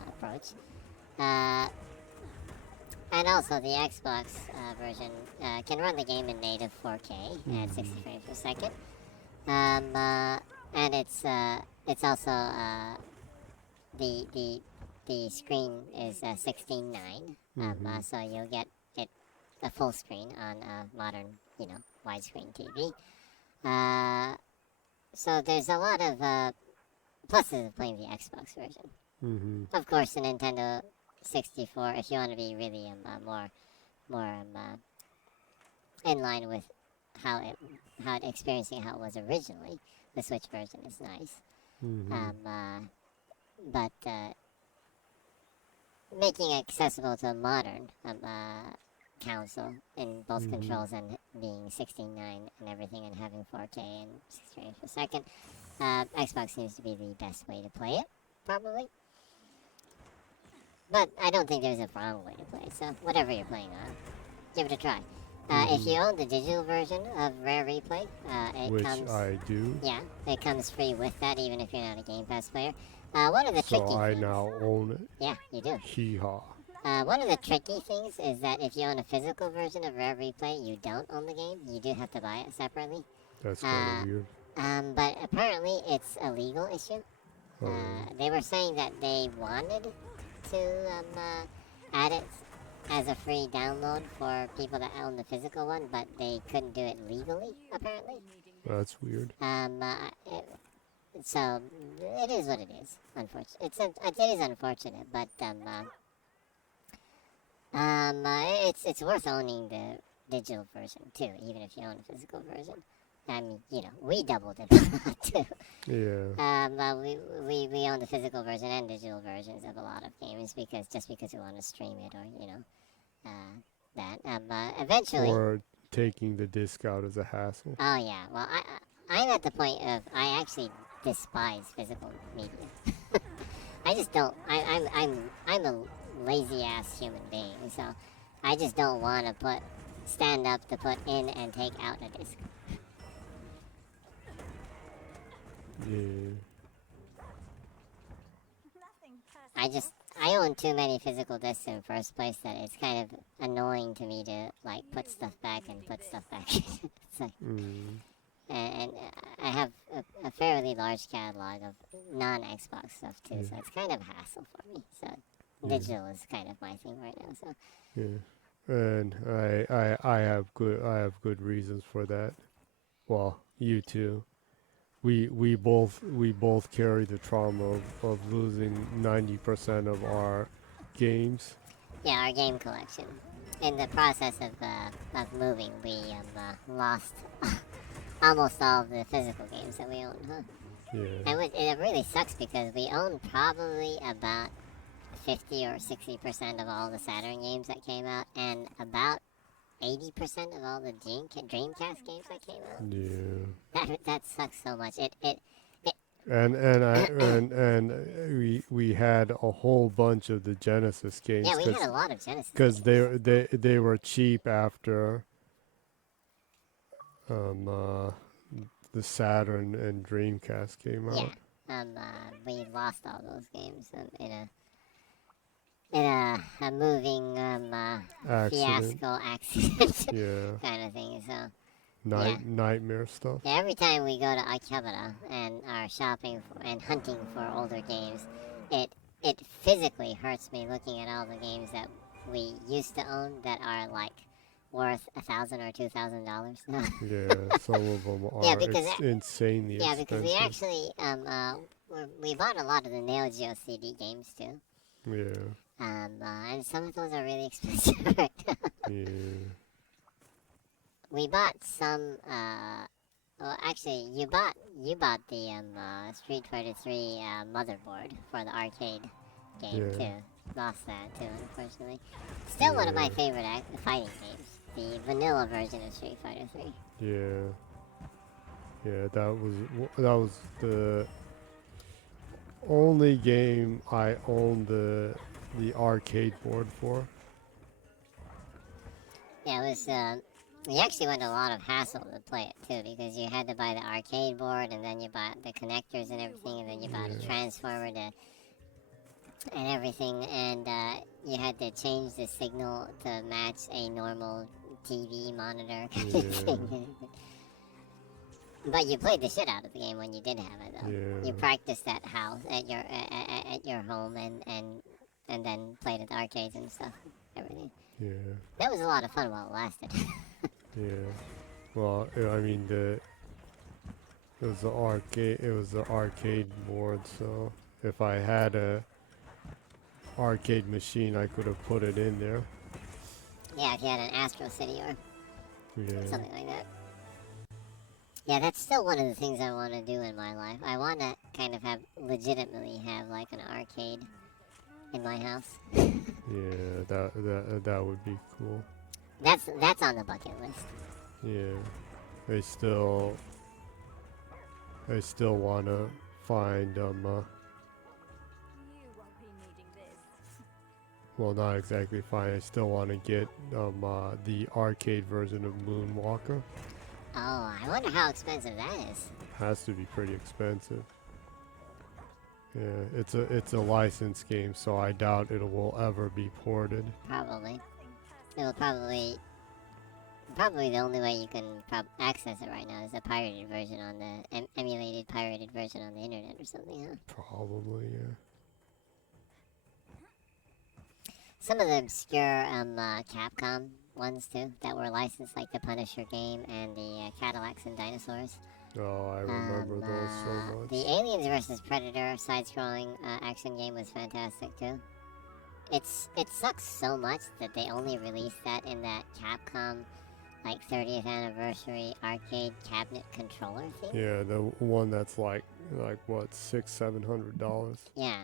approach. And also, the Xbox version can run the game in native 4K at 60 frames per second. And it's also the screen is 16:9, so you'll get it a full screen on a modern, widescreen TV. So there's a lot of pluses of playing the Xbox version. Mm-hmm. Of course, the Nintendo 64, if you want to be really more in line with how it experiencing how it was originally, the Switch version is nice. Mm-hmm. But making it accessible to a modern console in both Mhm. controls and being 16:9 and everything and having 4K and 60 frames per second, Xbox seems to be the best way to play it, probably. But I don't think there's a wrong way to play it, so whatever you're playing on, give it a try. If Mhm. you own the digital version of Rare Replay, it Which comes... I do. Yeah, it comes free with that, even if you're not a Game Pass player. One of the So tricky I things... now own it. Yeah, you do. Hee-haw. One of the tricky things is that if you own a physical version of Rare Replay, you don't own the game. You do have to buy it separately. That's kind of weird. But apparently it's a legal issue. Oh. They were saying that they wanted to add it as a free download for people that own the physical one, but they couldn't do it legally, apparently. That's weird. So it is what it is. It is unfortunate, but it's worth owning the digital version too, even if you own a physical version. I mean, we doubled it too. Yeah. We own the physical version and digital versions of a lot of games because we want to stream it or that. Eventually. Or taking the disc out is a hassle. Oh yeah. Well, I'm at the point of I actually despise physical media. I just don't. I'm a lazy ass human being, so I just don't want to stand up to put in and take out a disc. Yeah. I own too many physical discs in the first place that it's kind of annoying to me to put stuff back and put stuff back. It's like, and I have a fairly large catalog of non-Xbox stuff too, so it's kind of a hassle for me. So digital is kind of my thing right now. So Yeah. And I have good reasons for that. Well, you too. We both carry the trauma of losing 90% of our games. yeah, our game collection. In the process of moving, we lost almost all of the physical games that we own, huh? Yeah. And it really sucks because we own probably about 50 or 60% of all the Saturn games that came out, and about 80% of all the Dreamcast games that came out. Yeah. That sucks so much. And we had a whole bunch of the Genesis games. Yeah, we had a lot of Genesis. Because they were cheap after the Saturn and Dreamcast came out. Yeah. We lost all those games in a moving fiasco accident Yeah. kind of thing. So Nightmare stuff. yeah, every time we go to Akihabara and are shopping and hunting for older games, it physically hurts me looking at all the games that we used to own that are worth $1,000 or $2,000 now. Yeah, some of them are insanely expensive. Yeah, because we actually we bought a lot of the Neo Geo CD games too. Yeah. And some of those are really expensive right now. Yeah. We bought some. Well, actually, you bought the Street Fighter 3 motherboard for the arcade game too. Lost that too, unfortunately. Still one of my favorite fighting games. The vanilla version of Street Fighter 3. Yeah. Yeah, that was the only game I owned the arcade board for. Yeah, it was. You actually went a lot of hassle to play it too, because you had to buy the arcade board, and then you bought the connectors and everything, and then you bought a transformer and everything, and you had to change the signal to match a normal TV monitor kind of thing. But you played the shit out of the game when you did have it, though. Yeah. You practiced at your home, and then played at the arcades and stuff, everything. Yeah. That was a lot of fun while it lasted. Yeah. Well, I mean it was the arcade. It was the arcade board. So if I had a arcade machine, I could have put it in there. Yeah, if you had an Astro City or Yeah. something like that. Yeah, that's still one of the things I want to do in my life. I want to kind of legitimately have like an arcade in my house. Yeah. That would be cool. That's on the bucket list. Yeah. I still want to find You won't be needing this. well, not exactly find. I still want to get the arcade version of Moonwalker. Oh, I wonder how expensive that is. Has to be pretty expensive. Yeah, it's a licensed game, so I doubt it will ever be ported. Probably. It'll probably the only way you can access it right now is a pirated version on the emulated pirated version on the internet or something, huh? Probably, yeah. Some of the obscure Capcom ones too that were licensed, like the Punisher game and the Cadillacs and Dinosaurs. Oh, I remember those so much. The Aliens vs Predator side-scrolling action game was fantastic too. It sucks so much that they only released that in that Capcom like 30th anniversary arcade cabinet controller thing. Yeah, the one that's like what, $600-700. Yeah.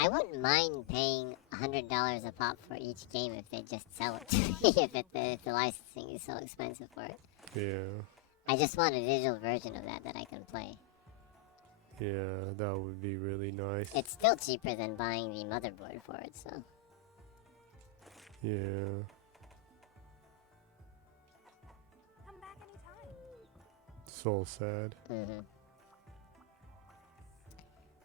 I wouldn't mind paying $100 a pop for each game if they just sell it to me, if the licensing is so expensive for it. Yeah, I just want a digital version of that I can play. yeah, that would be really nice. It's still cheaper than buying the motherboard for it, so. Yeah. Come back anytime. So sad. Mm-hmm.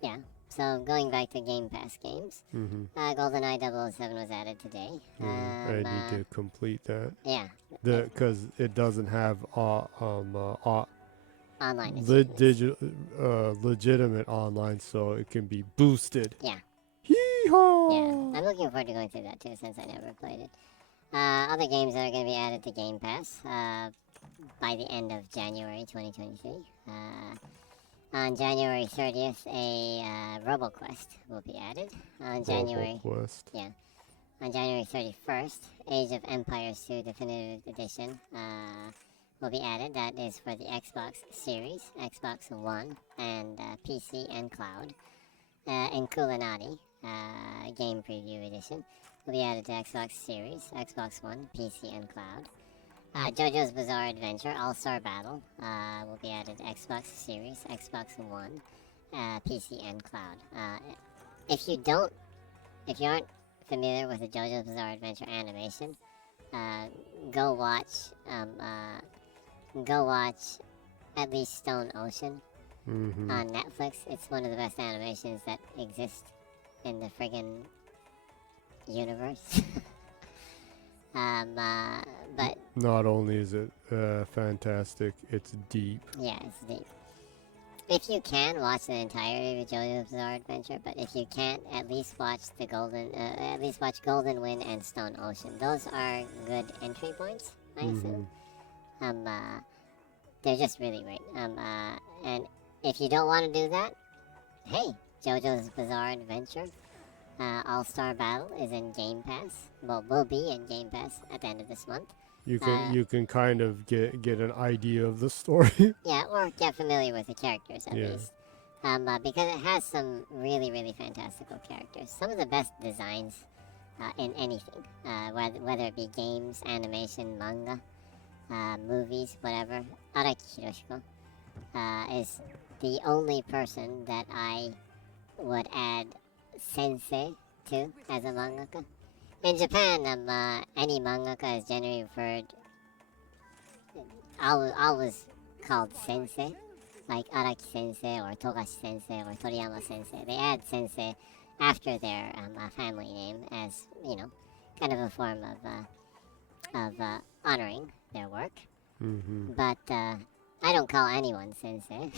Yeah. So going back to Game Pass games, Mm-hmm. GoldenEye 007 was added today. I need to complete that. Yeah. Because it doesn't have Online. legitimate online, so it can be boosted. Yeah. Hee-haw! Yeah. I'm looking forward to going through that too, since I never played it. Other games that are going to be added to Game Pass by the end of January 2023. On January 30th, a RoboQuest will be added. On January RoboQuest. On January 31st, Age of Empires 2 Definitive Edition will be added. That is for the Xbox Series, Xbox One, and PC and Cloud. And Culinati Game Preview Edition will be added to Xbox Series, Xbox One, PC, and Cloud. JoJo's Bizarre Adventure All-Star Battle will be added to Xbox Series, Xbox One, PC, and Cloud. If you aren't familiar with the JoJo's Bizarre Adventure animation, go watch at least Stone Ocean Mm-hmm. on Netflix. It's one of the best animations that exist in the friggin' universe. But Not only is it fantastic, it's deep. yeah, it's deep. If you can, watch the entirety of JoJo's Bizarre Adventure, but if you can't, at least watch Golden Wind and Stone Ocean. Those are good entry points, I assume. They're just really great. And if you don't want to do that, hey, JoJo's Bizarre Adventure All-Star Battle is in Game Pass. Well, will be in Game Pass at the end of this month. You can kind of get an idea of the story. Yeah, or get familiar with the characters at Yeah. least. Because it has some really, really fantastical characters. Some of the best designs in anything, whether it be games, animation, manga, movies, whatever. Araki Hiroshiko is the only person that I would add sensei to as a mangaka. In Japan, any mangaka is generally referred, always called sensei, like Araki sensei or Togashi sensei or Toriyama sensei. They add sensei after their family name as, kind of a form of honoring their work. Mm-hmm. But I don't call anyone sensei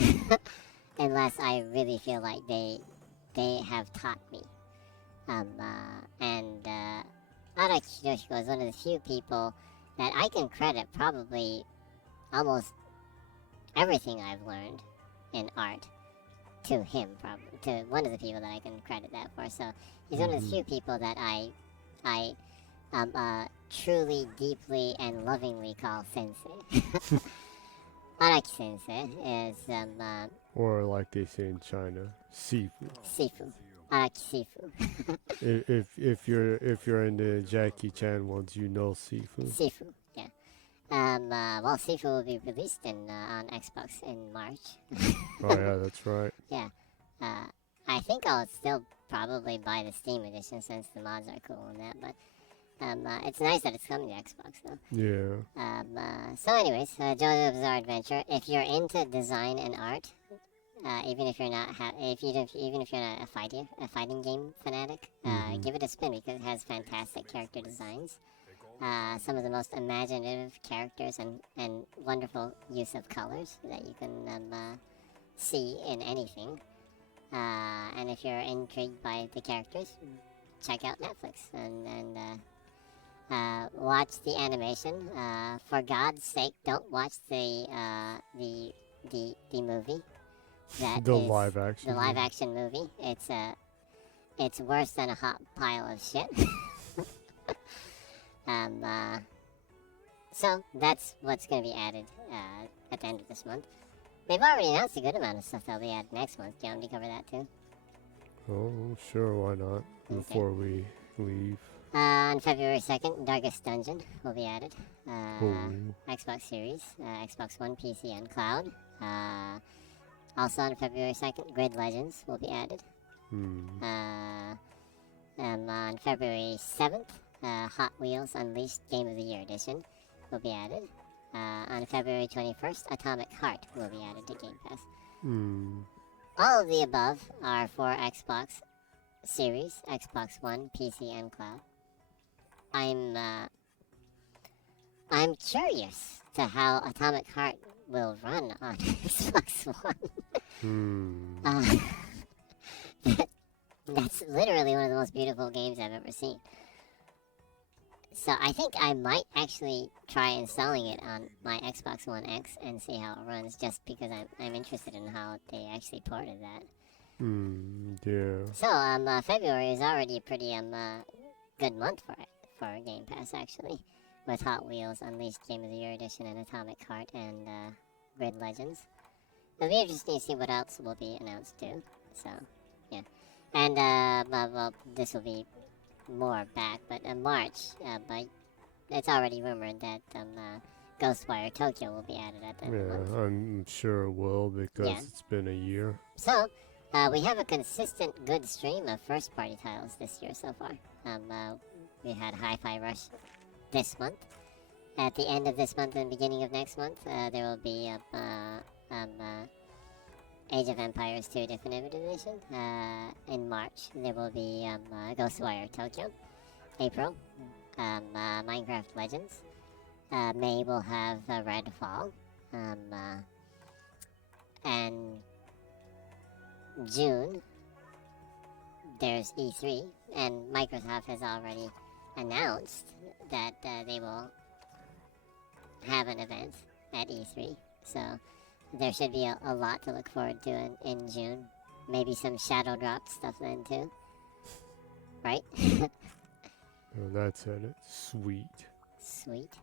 unless I really feel like they have taught me. And Araki Yoshiko is one of the few people that I can credit probably almost everything I've learned in art to him, probably to one of the people that I can credit that for. So he's one of the few people that I truly, deeply, and lovingly call sensei. Araki Sensei is Or like they say in China, Sifu. Sifu. Araki Sifu. If you're in the Jackie Chan ones, you know Sifu. Sifu, yeah. Well, Sifu will be released on Xbox in March. Oh yeah, that's right. Yeah. I think I'll still probably buy the Steam edition since the mods are cool and that, but it's nice that it's coming to Xbox though. Yeah. So anyways, JoJo's Bizarre Adventure. If you're into design and art, even if you're not even if you're not a fighting game fanatic, give it a spin because it has fantastic character designs. Some of the most imaginative characters and wonderful use of colors that you can see in anything. And if you're intrigued by the characters, check out Netflix and watch the animation. For God's sake, don't watch the movie. That The is live action. the live action movie. It's worse than a hot pile of shit. So that's what's going to be added at the end of this month. They've already announced a good amount of stuff that'll be added next month. Do you want me to cover that too? Oh, sure, why not? Before we leave. On February 2nd, Darkest Dungeon will be added. Oh. Xbox Series, Xbox One, PC, and Cloud. Also on February 2nd, Grid Legends will be added. On February 7th, Hot Wheels Unleashed Game of the Year Edition will be added. On February 21st, Atomic Heart will be added to Game Pass. All of the above are for Xbox Series, Xbox One, PC, and Cloud. I'm curious to how Atomic Heart will run on Xbox One. That's literally one of the most beautiful games I've ever seen. So I think I might actually try installing it on my Xbox One X and see how it runs, just because I'm interested in how they actually ported that. Yeah. So February is already a pretty good month for Game Pass actually, with Hot Wheels Unleashed Game of the Year Edition and Atomic Heart and Grid Legends. It'll be interesting to see what else will be announced too. So yeah, and well, this will be more back, but in March, but it's already rumored that Ghostwire Tokyo will be added at the end of the month. I'm sure it will because it's been a year. So, we have a consistent good stream of first-party titles this year so far. We had Hi-Fi Rush this month. At the end of this month and beginning of next month, there will be Age of Empires 2 Definitive Edition. In March, there will be Ghostwire Tokyo. April, Minecraft Legends. May will have Redfall. And June, there's E3, and Microsoft has already announced that they will have an event at E3. So there should be a lot to look forward to in June. Maybe some shadow drop stuff then too. Right? Oh, that's it. Sweet. Sweet.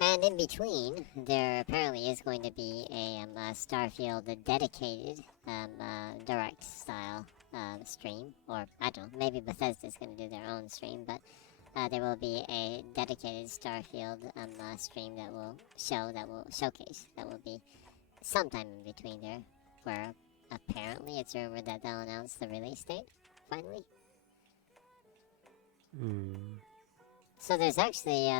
And in between, there apparently is going to be a Starfield dedicated direct style stream. Or, I don't know, maybe Bethesda's going to do their own stream, but there will be a dedicated Starfield stream that will showcase, that will be sometime in between there, where apparently it's rumored that they'll announce the release date, finally. So there's actually,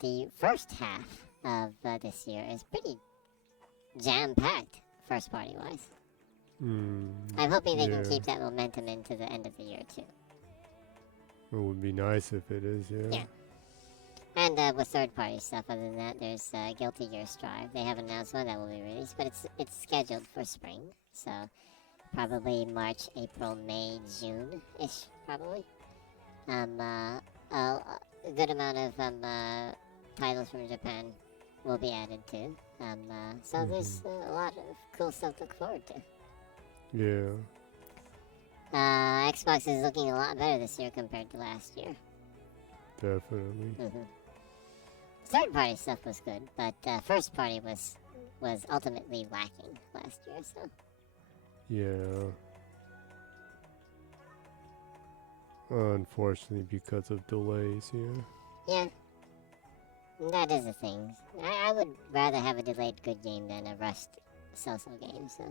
the first half of this year is pretty jam-packed, first-party-wise. I'm hoping they can keep that momentum into the end of the year, too. It would be nice if it is, yeah. And with third-party stuff, other than that, there's Guilty Gear Strive. They haven't announced when that will be released, but it's scheduled for spring, so probably March, April, May, June-ish, probably. A good amount of titles from Japan will be added too. So there's a lot of cool stuff to look forward to. Yeah. Xbox is looking a lot better this year compared to last year. Definitely. Third party stuff was good, but first party was ultimately lacking last year. So Yeah. Unfortunately, because of delays, yeah, that is a thing. I would rather have a delayed good game than a rushed so-so game. So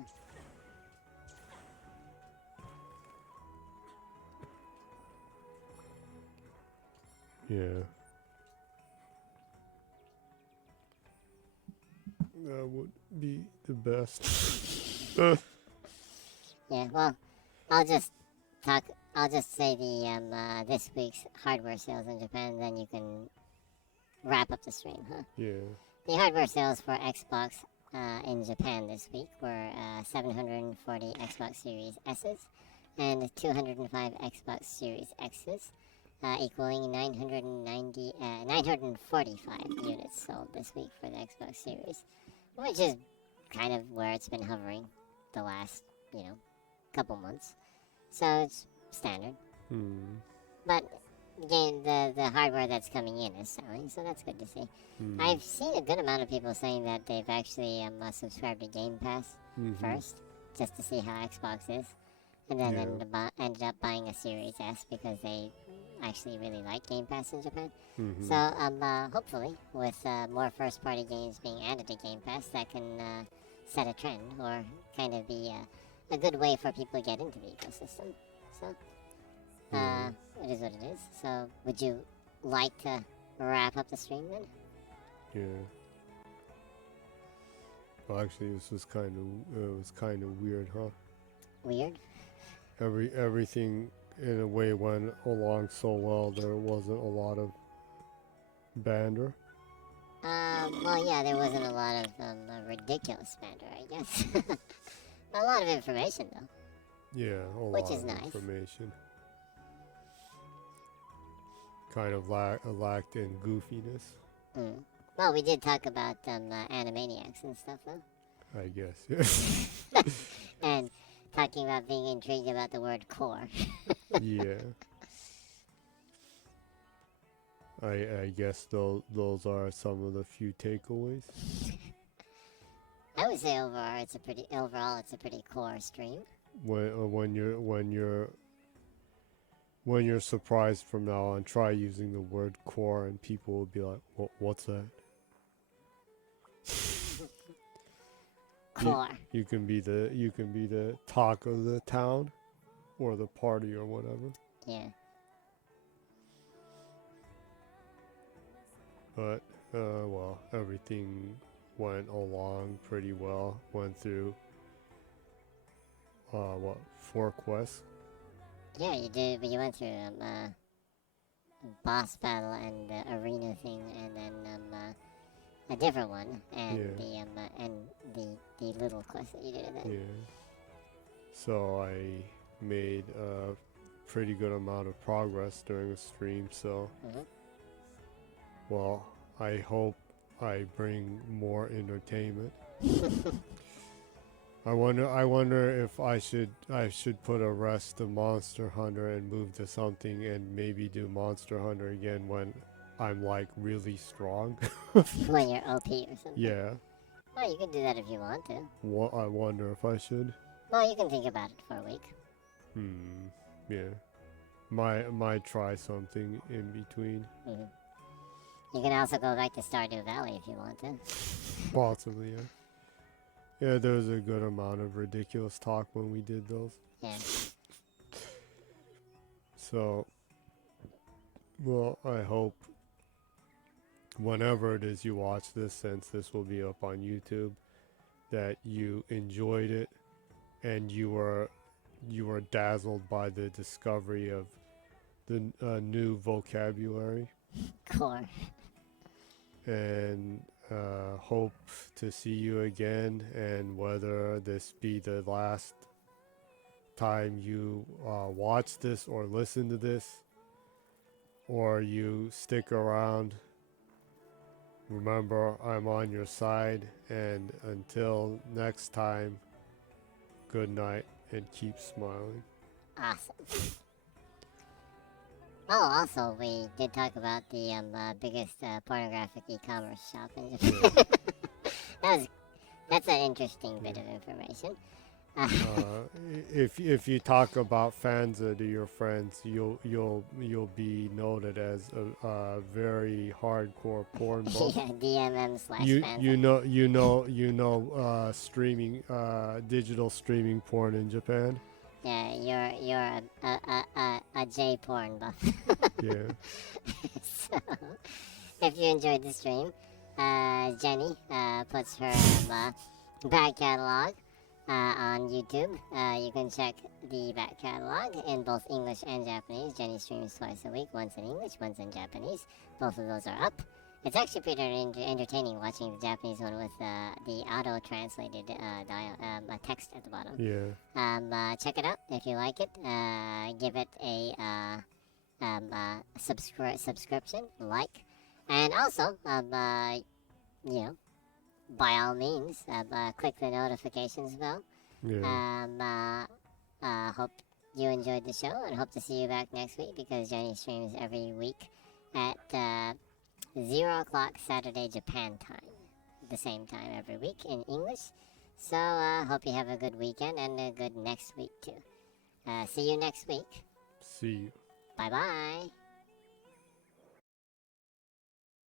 yeah. That would be the best. yeah, well, I'll just talk. I'll just say the this week's hardware sales in Japan, then you can wrap up the stream, huh? Yeah. The hardware sales for Xbox in Japan this week were 740 Xbox Series S's and 205 Xbox Series X's, equaling 945 units sold this week for the Xbox Series, which is kind of where it's been hovering the last, couple months. So it's standard. But the hardware that's coming in is selling, so that's good to see. I've seen a good amount of people saying that they've actually subscribed to Game Pass first, just to see how Xbox is, and then ended up buying a Series S because they actually really like Game Pass in Japan. So hopefully, with more first-party games being added to Game Pass, that can set a trend or kind of be a good way for people to get into the ecosystem. So. It is what it is. So, would you like to wrap up the stream then? Yeah. Well, actually, this was kind of weird, huh? Weird? Everything in a way went along so well. There wasn't a lot of banter. Well, yeah, there wasn't a lot of ridiculous banter, I guess. A lot of information, though. Yeah, Which lot is of nice. information. Kind of lacked in goofiness, Well, we did talk about Animaniacs and stuff, though. I guess. And talking about being intrigued about the word core. Yeah. I guess those are some of the few takeaways. I would say overall it's a pretty core stream. When you're surprised from now on, try using the word core, and people will be like, "What's that?" Core. You can be the talk of the town, or the party, or whatever. Yeah. But well, everything went along pretty well. Went through 4 quests. Yeah, you did, but you went through boss battle and the arena thing, and then a different one, and the little quest that you did then. Yeah. So I made a pretty good amount of progress during the stream. So, well, I hope I bring more entertainment. I wonder if I should put a rest to Monster Hunter and move to something and maybe do Monster Hunter again when I'm like really strong. When you're OP or something. Yeah. Well, you can do that if you want to. I wonder if I should. Well, you can think about it for a week. Yeah. Might try something in between. You can also go back to Stardew Valley if you want to. Possibly, yeah. Yeah, there was a good amount of ridiculous talk when we did those. Yeah. So, well, I hope whenever it is you watch this, since this will be up on YouTube, that you enjoyed it and you were dazzled by the discovery of the new vocabulary. Core. And hope to see you again, and whether this be the last time you watch this or listen to this, or you stick around. Remember, I'm on your side, and until next time, good night and keep smiling. Awesome. Oh, also, we did talk about the biggest pornographic e-commerce shop in Japan. That's an interesting bit of information. If you talk about Fanza to your friends, you'll be noted as a very hardcore porn buff. Yeah, DMM slash You fans. you know streaming digital streaming porn in Japan. Yeah, you're a J porn buff. Yeah. So, if you enjoyed the stream, Jenny puts her back catalog on YouTube. You can check the back catalog in both English and Japanese. Jenny streams twice a week, once in English, once in Japanese. Both of those are up. It's actually pretty entertaining watching the Japanese one with the auto-translated text at the bottom. Yeah. Check it out if you like it. Give it a subscription, like, and also, you know, by all means, click the notifications bell. Yeah. Hope you enjoyed the show and hope to see you back next week because Jenny streams every week at 0 o'clock Saturday Japan time. The same time every week in English. So, hope you have a good weekend and a good next week too. See you next week. See you. Bye bye.